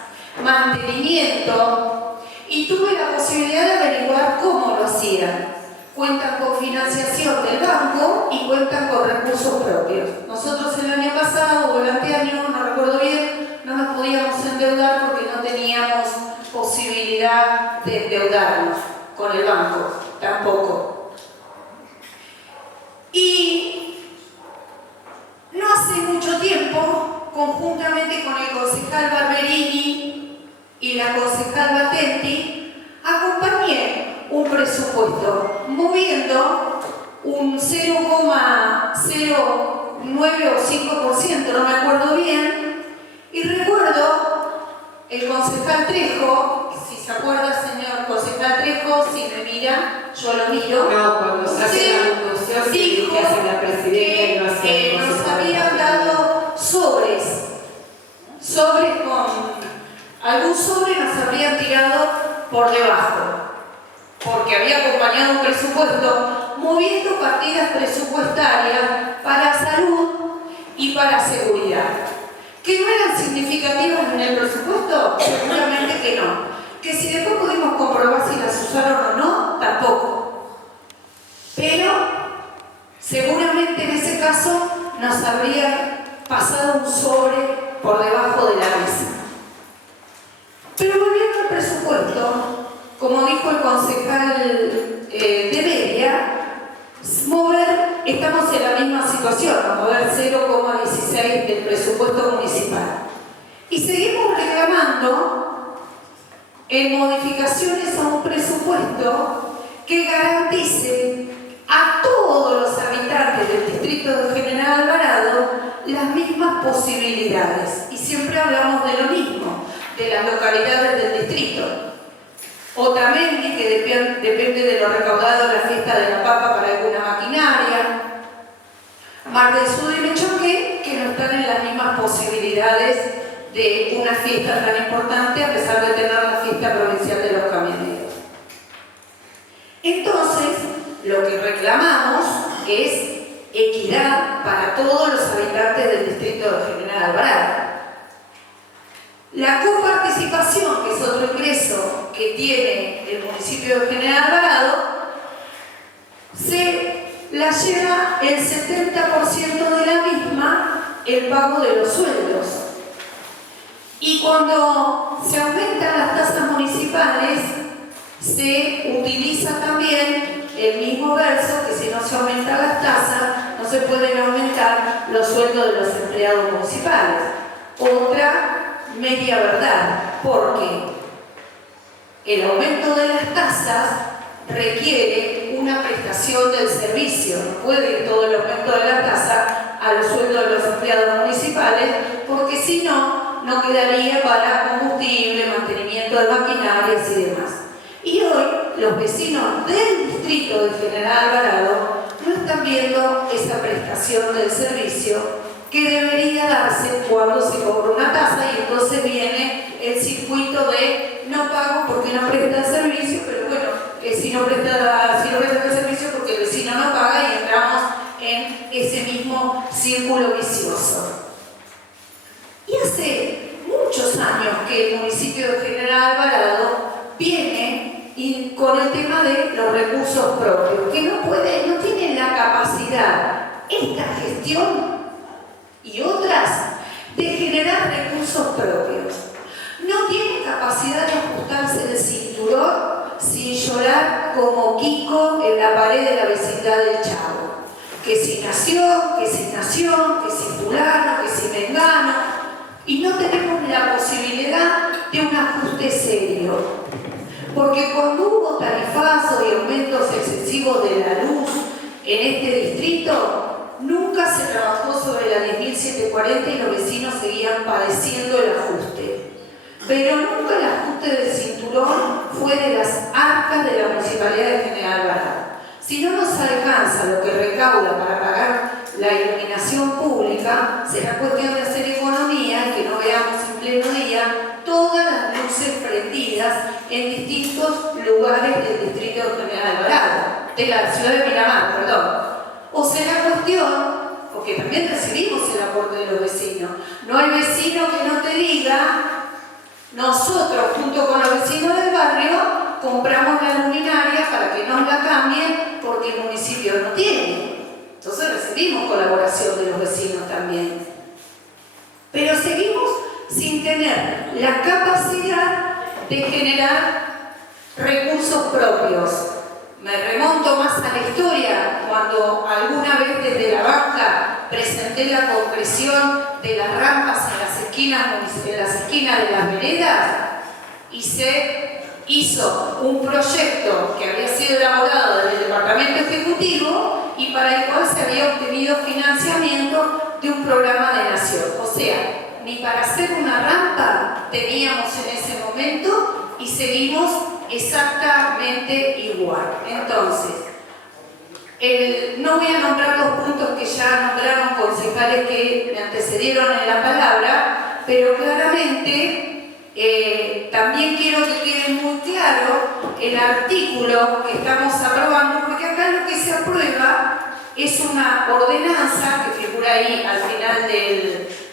mantenimiento, y tuve la posibilidad de averiguar cómo lo hacían. Cuentan con financiación del banco y cuentan con recursos propios. Nosotros el año pasado o el anteaño, no recuerdo bien, no nos podíamos endeudar porque no teníamos posibilidad de endeudarnos con el banco, tampoco. Y no hace mucho tiempo, conjuntamente con el concejal Barberini y la concejal Batenti, acompañé un presupuesto moviendo un 0,09 o 5%, no me acuerdo bien, y recuerdo el concejal Trejo, si se acuerda, señor concejal Trejo, si me mira, yo lo miro. No, cuando se hace la discusión, dijo que hace la presidenta y no hace que nos habían dado sobres con algún sobre nos habrían tirado por debajo, porque había acompañado un presupuesto moviendo partidas presupuestarias para salud y para seguridad. ¿Que no eran significativas en el presupuesto? Seguramente que no. Que si después pudimos comprobar si las usaron o no, tampoco. Pero seguramente en ese caso nos habría pasado un sobre por debajo de la mesa. Pero volviendo al presupuesto, como dijo el concejal de Bedia, estamos en la misma situación, a mover 0,16 del presupuesto municipal. Y seguimos reclamando en modificaciones a un presupuesto que garantice a todos los habitantes del distrito de General Alvarado las mismas posibilidades. Y siempre hablamos de lo mismo, de las localidades del distrito. Otamendi, que depende de lo recaudado de la fiesta de la papa para alguna maquinaria. Mar del Sur y Mechoque, que no están en las mismas posibilidades de una fiesta tan importante a pesar de tener la fiesta provincial de los camioneros. Entonces, lo que reclamamos es equidad para todos los habitantes del distrito de General Alvarado. La coparticipación, que es otro ingreso que tiene el municipio de General Alvarado, se la lleva el 70% de la misma el pago de los sueldos. Y cuando se aumentan las tasas municipales, se utiliza también el mismo verso, que si no se aumentan las tasas, no se pueden aumentar los sueldos de los empleados municipales. Otra media verdad, porque el aumento de las tasas requiere una prestación del servicio. No puede ir todo el aumento de la tasa a los sueldos de los empleados municipales, porque si no, no quedaría para combustible, mantenimiento de maquinarias y demás. Y hoy los vecinos del distrito de General Alvarado no están viendo esa prestación del servicio que debería darse cuando se cobra una tasa, y entonces viene el circuito de no pago porque no presta el servicio, pero bueno, si no presta el servicio porque el vecino no paga, y entramos en ese mismo círculo vicioso. Y hace muchos años que el municipio de General Alvarado viene con el tema de los recursos propios, que no tienen la capacidad, esta gestión y otras, de generar recursos propios. No tiene capacidad de ajustarse el cinturón sin llorar como Kiko en la pared de la vecindad del Chavo. Que si nació, que si fulano, que si mengano. Y no tenemos la posibilidad de un ajuste serio. Porque cuando hubo tarifazos y aumentos excesivos de la luz en este distrito, nunca se trabajó sobre la 10.740 y los vecinos seguían padeciendo el ajuste. Pero nunca el ajuste del cinturón fue de las arcas de la Municipalidad de General Alvarado. Si no nos alcanza lo que recauda para pagar la iluminación pública, será cuestión de hacer economía y que no en distintos lugares del Distrito General Alvarado, de la ciudad de Miramar, perdón. O será cuestión, porque también recibimos el aporte de los vecinos. No hay vecino que no te diga, nosotros junto con los vecinos del barrio compramos la luminaria para que nos la cambien porque el municipio no tiene. Entonces recibimos colaboración de los vecinos también. Pero seguimos sin tener la capacidad de generar recursos propios. Me remonto más a la historia, cuando alguna vez desde la banca presenté la concreción de las rampas en las esquinas de las veredas, y se hizo un proyecto que había sido elaborado desde el Departamento Ejecutivo y para el cual se había obtenido financiamiento de un programa de Nación. O sea, ni para hacer una rampa teníamos en ese momento y seguimos exactamente igual. Entonces, no voy a nombrar los puntos que ya nombraron concejales que me antecedieron en la palabra, pero claramente también quiero que quede muy claro el artículo que estamos aprobando, porque acá lo que se aprueba es una ordenanza que figura ahí al final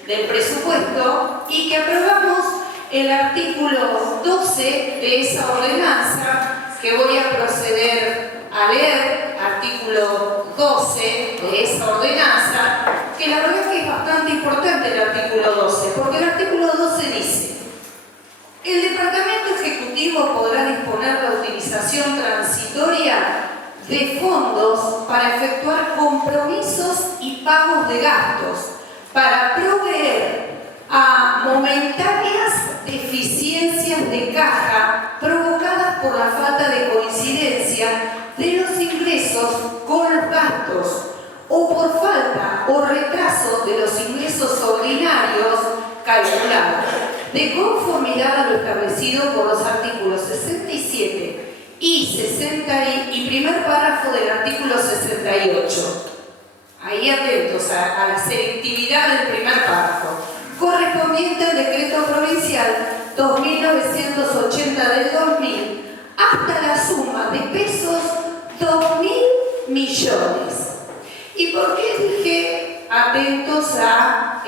del presupuesto, y que aprobamos el artículo 12 de esa ordenanza, que voy a proceder a leer, artículo 12 de esa ordenanza, que la verdad que es bastante importante el artículo 12, porque el artículo 12 dice: el Departamento Ejecutivo podrá disponer la utilización transitoria de fondos para efectuar compromisos y pagos de gastos, para proveer a momentáneas deficiencias de caja provocadas por la falta de coincidencia de los ingresos con los gastos, o por falta o retraso de los ingresos ordinarios calculados, de conformidad a lo establecido por los artículos 67 y primer párrafo del artículo 68. Ahí atentos a la selectividad del primer párrafo, correspondiente al decreto provincial 2980 del 2000, hasta la suma de pesos 2.000 millones. ¿Y por qué dije atentos al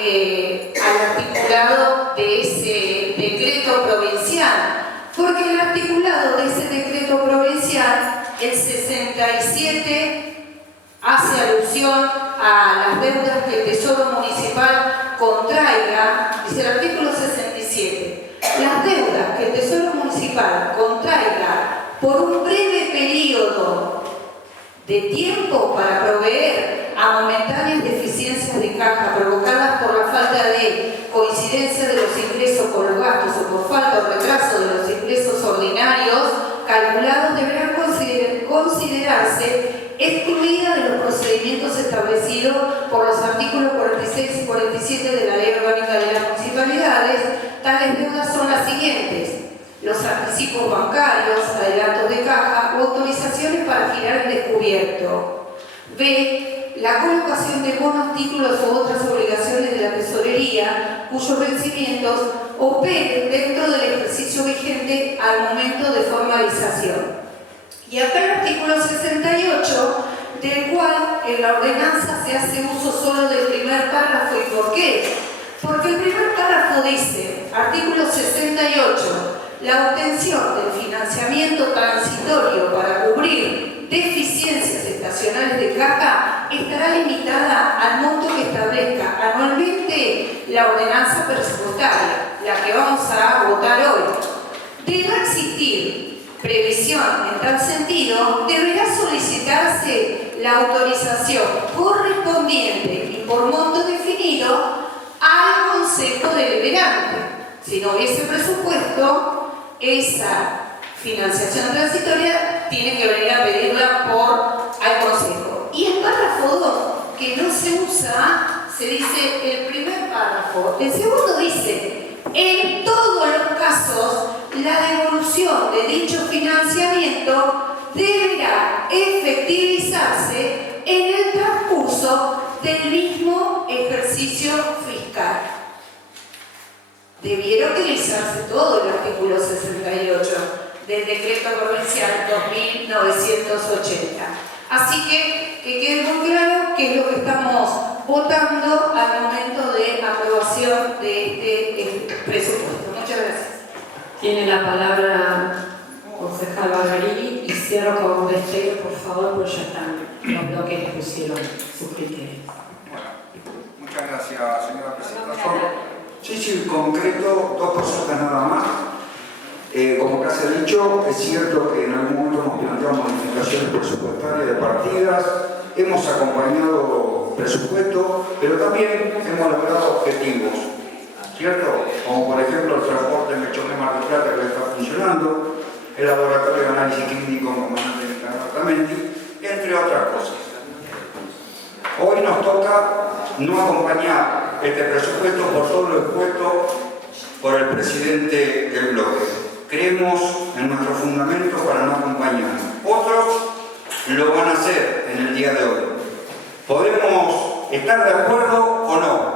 articulado de ese decreto provincial? Porque el articulado de ese decreto provincial, el 67, hace alusión a las deudas que el Tesoro Municipal contraiga. Dice el artículo 67, las deudas que el Tesoro Municipal contraiga por un breve periodo de tiempo para proveer a momentáneas deficiencias de caja provocadas por la falta de coincidencia de los ingresos con los gastos o por falta o retraso de los ingresos ordinarios calculados, deberán considerarse excluidas de los procedimientos establecidos por los artículos 46 y 47 de la Ley Orgánica de las Municipalidades. Tales deudas son las siguientes: los anticipos bancarios, adelantos de caja o autorizaciones para girar el descubierto. B. La colocación de bonos, títulos u otras obligaciones de la tesorería cuyos vencimientos operen dentro del ejercicio vigente al momento de formalización. Y acá el artículo 68, del cual en la ordenanza se hace uso solo del primer párrafo. ¿Y por qué? Porque el primer párrafo dice, artículo 68, la obtención del financiamiento transitorio para cubrir deficiencias estacionales de caja estará limitada al monto que establezca anualmente la ordenanza presupuestaria, la que vamos a votar hoy. Deberá existir previsión en tal sentido, deberá solicitarse la autorización correspondiente y por monto definido al Consejo Deliberante. Si no hubiese presupuesto, esa financiación transitoria tiene que venir a pedirla al Consejo. Y el párrafo 2, que no se usa, se dice el primer párrafo. El segundo dice: en todos los casos, la devolución de dicho financiamiento deberá efectivizarse en el transcurso del mismo ejercicio fiscal. Debiera utilizarse todo el artículo 68. del decreto provincial 2980. Así que quede muy claro qué es lo que estamos votando al momento de aprobación de este presupuesto. Muchas gracias. Tiene la palabra concejal Barberini y cierro con Besteiro, por favor, porque ya están los bloques que pusieron sus criterios. Bueno, muchas gracias, señora presidenta. Sí, concreto, dos cosas nada más. Como que se ha dicho, es cierto que en algún momento hemos planteado modificaciones presupuestarias de partidas, hemos acompañado presupuesto, pero también hemos logrado objetivos, ¿cierto? Como por ejemplo el transporte en Mechomé Mar del Plata que está funcionando, el laboratorio de análisis clínico en Comandante Nicanor, entre otras cosas. Hoy nos toca no acompañar este presupuesto por todo lo expuesto por el presidente del bloque. Creemos en nuestro fundamento para no acompañarnos. Otros lo van a hacer en el día de hoy. Podemos estar de acuerdo o no.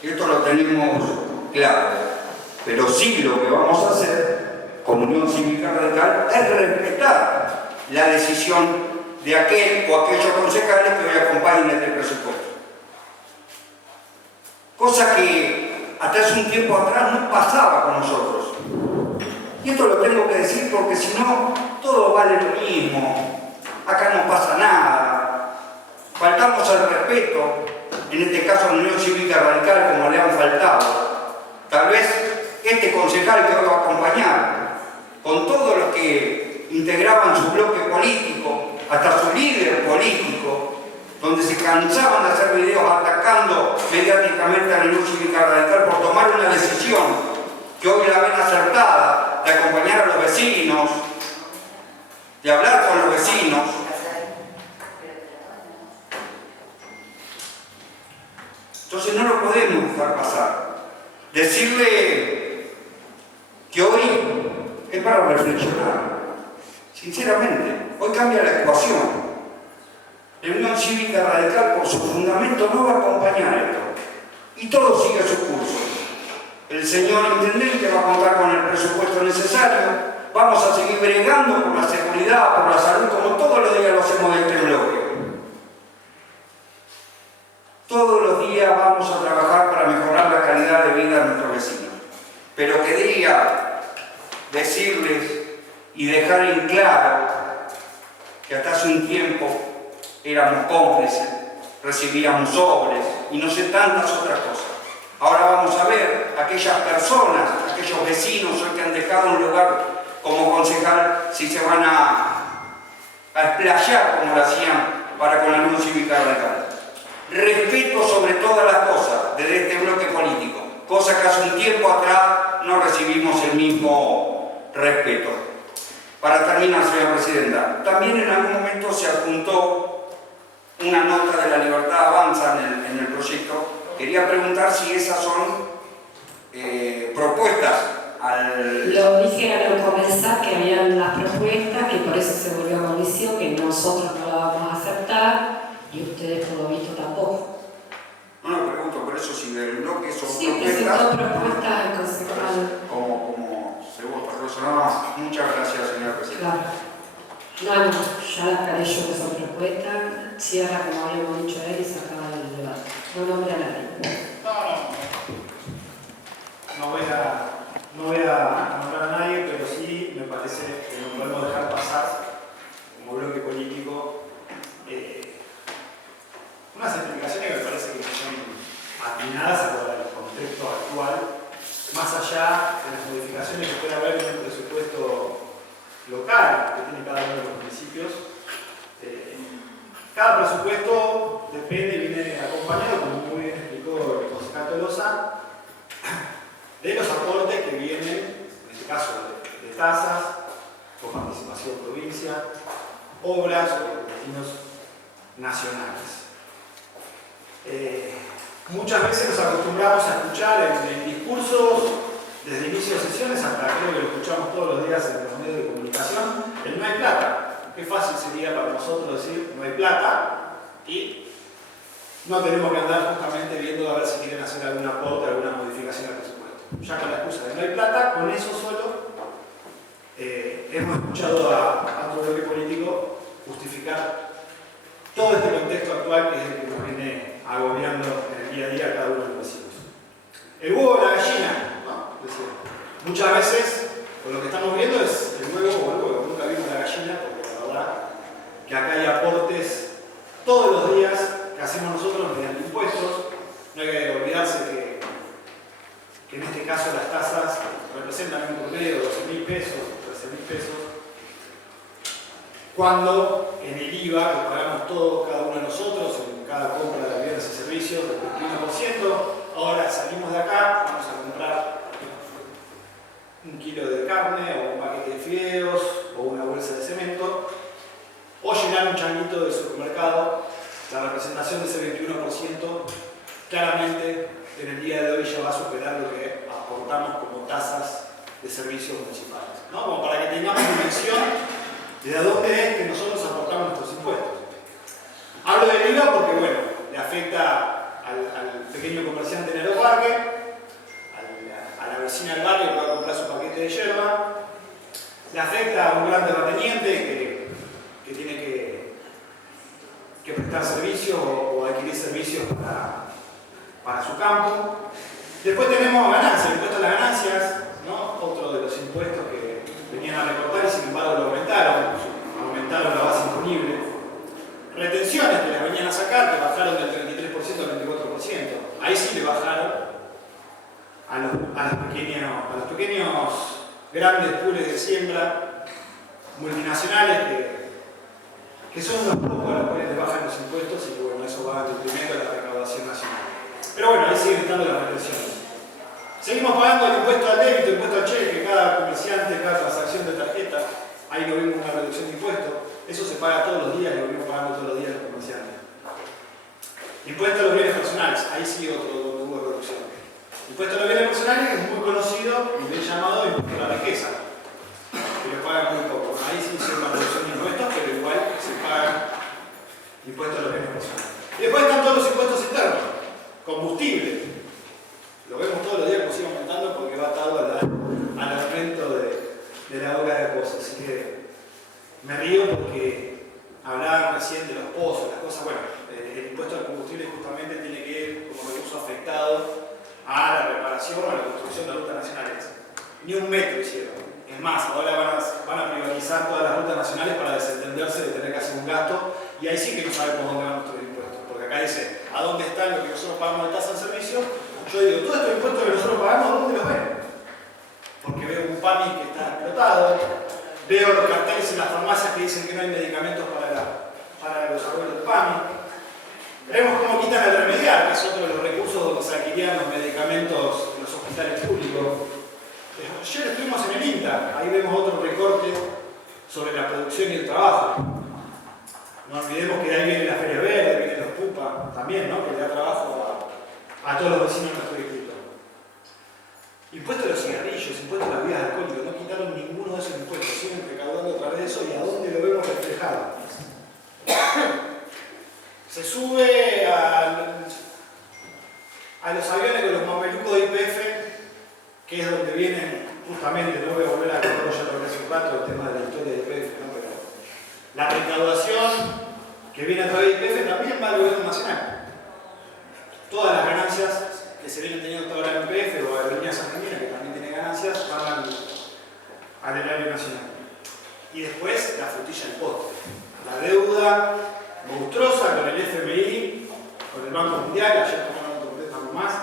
Esto lo tenemos claro. Pero sí lo que vamos a hacer como Unión Cívica Radical es respetar la decisión de aquel o aquellos concejales que hoy acompañan este presupuesto. Cosa que hasta hace un tiempo atrás no pasaba con nosotros. Y esto lo tengo que decir porque si no, todo vale lo mismo. Acá no pasa nada. Faltamos al respeto, en este caso a la Unión Cívica Radical, como le han faltado. Tal vez este concejal que hoy va a acompañar, con todos los que integraban su bloque político, hasta su líder político, donde se cansaban de hacer videos atacando mediáticamente a la Unión Cívica Radical por tomar una decisión que hoy la ven acertada, de acompañar a los vecinos, de hablar con los vecinos. Entonces no lo podemos dejar pasar. Decirle que hoy es para reflexionar. Sinceramente, hoy cambia la ecuación. La Unión Cívica Radical, por su fundamento, no va a acompañar esto. Y todo sigue su curso. El señor intendente va a contar con el presupuesto necesario. Vamos a seguir bregando por la seguridad, por la salud, como todos los días lo hacemos de este bloque. Todos los días vamos a trabajar para mejorar la calidad de vida de nuestros vecinos. Pero quería decirles y dejar en claro que hasta hace un tiempo éramos cómplices, recibíamos sobres y no sé tantas otras cosas. Ahora vamos a ver aquellas personas, aquellos vecinos hoy que han dejado un lugar como concejal, si se van a explayar como lo hacían para con la Unión Cívica Radical. Respeto sobre todas las cosas desde este bloque político, cosa que hace un tiempo atrás no recibimos el mismo respeto. Para terminar, señora presidenta, también en algún momento se adjuntó una nota de la Libertad Avanza en el proyecto. Quería preguntar si esas son propuestas al... Lo dije al comenzar que habían las propuestas, que por eso se volvió a comisión, que nosotros no la vamos a aceptar y ustedes por lo visto tampoco. No, pregunto por eso si del bloque son Sí, propuestas... presentó propuestas al concejal. Como se vota, por eso nada más. Muchas gracias, señora presidenta. Claro. No, ya las aclaré yo que son propuestas. Cierra, como habíamos dicho él, y se acaba el debate. No nombra a nadie. No voy a nombrar a nadie, pero sí me parece que no podemos dejar pasar, como bloque político, unas explicaciones que me parece que son atinadas al contexto actual, más allá de las modificaciones que puede haber en el presupuesto local que tiene cada uno de los municipios. Cada presupuesto depende y viene acompañado, como muy bien explicó el concejal Tolosa, de los aportes que vienen, en este caso de tasas, con participación provincia, obras o destinos nacionales. Muchas veces nos acostumbramos a escuchar en discursos desde inicio de sesiones, hasta creo que lo escuchamos todos los días en los medios de comunicación, el no hay plata. Qué fácil sería para nosotros decir no hay plata y no tenemos que andar justamente viendo a ver si quieren hacer algún aporte, alguna modificación al presupuesto. Ya con la excusa de no hay plata, con eso solo hemos escuchado a otro bloque político justificar todo este contexto actual que es el que nos viene agobiando en el día a día a cada uno de los vecinos. El huevo o la gallina, ¿no? Es decir, muchas veces lo que estamos viendo es el huevo o el huevo, nunca vimos la gallina, porque la verdad que acá hay aportes todos los días que hacemos nosotros mediante impuestos. No hay que olvidarse que en este caso las tasas representan un promedio de 12.000 pesos, 13.000 pesos, cuando en el IVA, que pagamos todos, cada uno de nosotros, en cada compra de bienes y servicios, del 21%, ahora salimos de acá, vamos a comprar un kilo de carne o un paquete de fideos o una bolsa de cemento o llenar un changuito del supermercado. La representación de ese 21% claramente en el día de hoy ya va a superar lo que aportamos como tasas de servicios municipales, ¿no? Como para que tengamos dimensión de a dónde es que nosotros aportamos nuestros impuestos. Hablo del IVA porque, bueno, le afecta al pequeño comerciante en el parque, a la vecina del barrio que va a comprar su paquete de yerba, le afecta a un gran terrateniente que tiene que prestar servicios o adquirir servicios para su campo. Después tenemos ganancias, el impuesto a las ganancias, ¿no? Otro de los impuestos que venían a recortar y sin embargo lo aumentaron la base imponible. Retenciones que las venían a sacar, que bajaron del 33% al 24%. Ahí sí le bajaron a los pequeños grandes pools de siembra multinacionales que son unos pocos a los cuales le bajan los impuestos y que, bueno, eso va en detrimento de la recaudación nacional. Pero bueno, ahí siguen estando las retenciones. Seguimos pagando el impuesto al débito, el impuesto al cheque, cada comerciante, cada transacción de tarjeta, ahí lo vimos una reducción de impuestos. Eso se paga todos los días y lo venimos pagando todos los días los comerciantes. Impuesto a los bienes personales, ahí sí otro donde hubo reducción. Impuesto a los bienes personales es muy conocido y bien llamado impuesto a la riqueza, que lo pagan muy poco. Ahí sí hizo una reducción de impuestos, pero igual se pagan impuestos a los bienes personales. Y después están todos los impuestos internos. Combustible. Lo vemos todos los días que sigue aumentando porque va atado al aumento de la obra de cosas. Así que me río porque hablaban recién de los pozos, las cosas. Bueno, el impuesto al combustible justamente tiene que ir como recurso afectado a la reparación o a la construcción de rutas nacionales. Ni un metro hicieron. Es más, ahora van a privatizar todas las rutas nacionales para desentenderse de tener que hacer un gasto y ahí sí que no sabemos dónde van nuestros impuestos. Porque acá dice, ¿a dónde está lo que nosotros pagamos de tasa de servicio? Yo digo, todos estos impuestos que nosotros pagamos, ¿dónde los ven? Porque veo un PAMI que está explotado, veo los carteles en las farmacias que dicen que no hay medicamentos para los abuelos del PAMI. Veremos cómo quitan el remediar, que es otro de los recursos donde se adquirían los medicamentos en los hospitales públicos. Ayer estuvimos en el INTA, ahí vemos otro recorte sobre la producción y el trabajo. No olvidemos que de ahí viene la Feria Verde, vienen los PUPA también, ¿no? Que le da trabajo a todos los vecinos de nuestro distrito. Impuesto a los cigarrillos, impuesto a las bebidas alcohólicas, no quitaron ninguno de esos impuestos, siguen recaudando otra vez eso y a dónde lo vemos reflejado. Se sube a los aviones con los mamelucos de YPF, que es donde vienen justamente, no voy a volver a contar, ya lo hablé hace un rato, el tema de la historia de YPF, ¿no? Pero la recaudación que viene a través de YPF también va al gobierno nacional. Todas las ganancias que se vienen teniendo toda la YPF o Aerolíneas Argentinas, que también tiene ganancias, van al erario nacional. Y después la frutilla del postre. La deuda monstruosa con el FMI, con el Banco Mundial, ayer tomamos más.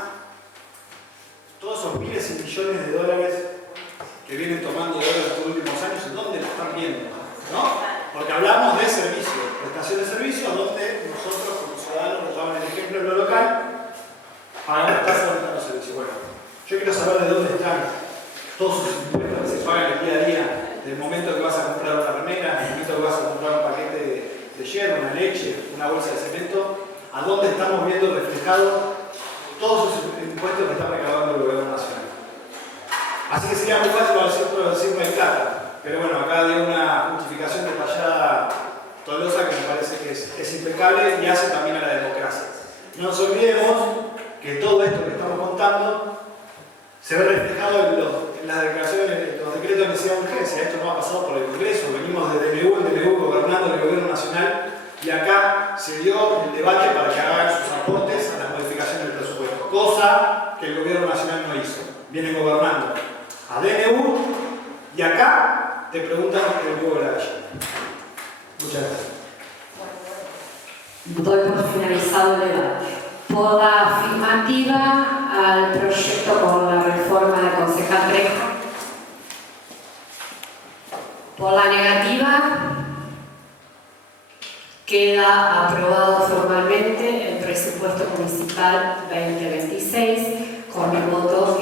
Todos esos miles y millones de dólares que vienen tomando deuda estos últimos años, ¿en dónde lo están viendo? ¿No? Porque hablamos de servicio, prestación de servicios, donde nosotros como ciudadanos, nos daban el ejemplo en lo local, pagamos tasas de los servicios. Bueno, yo quiero saber de dónde están todos sus impuestos que se pagan el día a día, del momento que vas a comprar una remera, del momento que vas a comprar un paquete de hierro, una leche, una bolsa de cemento, a dónde estamos viendo reflejados todos esos impuestos que está recaudando el gobierno nacional. Así que sería muy fácil decir no hay plata, pero bueno, acá dio una justificación detallada Tolosa que me parece que es impecable y hace también a la democracia. No nos olvidemos que todo esto que estamos contando se ve reflejado en las declaraciones, en los decretos de necesidad de urgencia. Esto no ha pasado por el Congreso, venimos de DNU, el DNU gobernando el gobierno nacional, y acá se dio el debate para que hagan sus aportes a la modificación del presupuesto, cosa que el gobierno nacional no hizo. Vienen gobernando a DNU y acá te preguntan el huevo de la gallina. Muchas gracias. Doy por finalizado el debate. Por la afirmativa al proyecto con la reforma del concejal Trejo. Por la negativa, queda aprobado formalmente el presupuesto municipal 2026 con el voto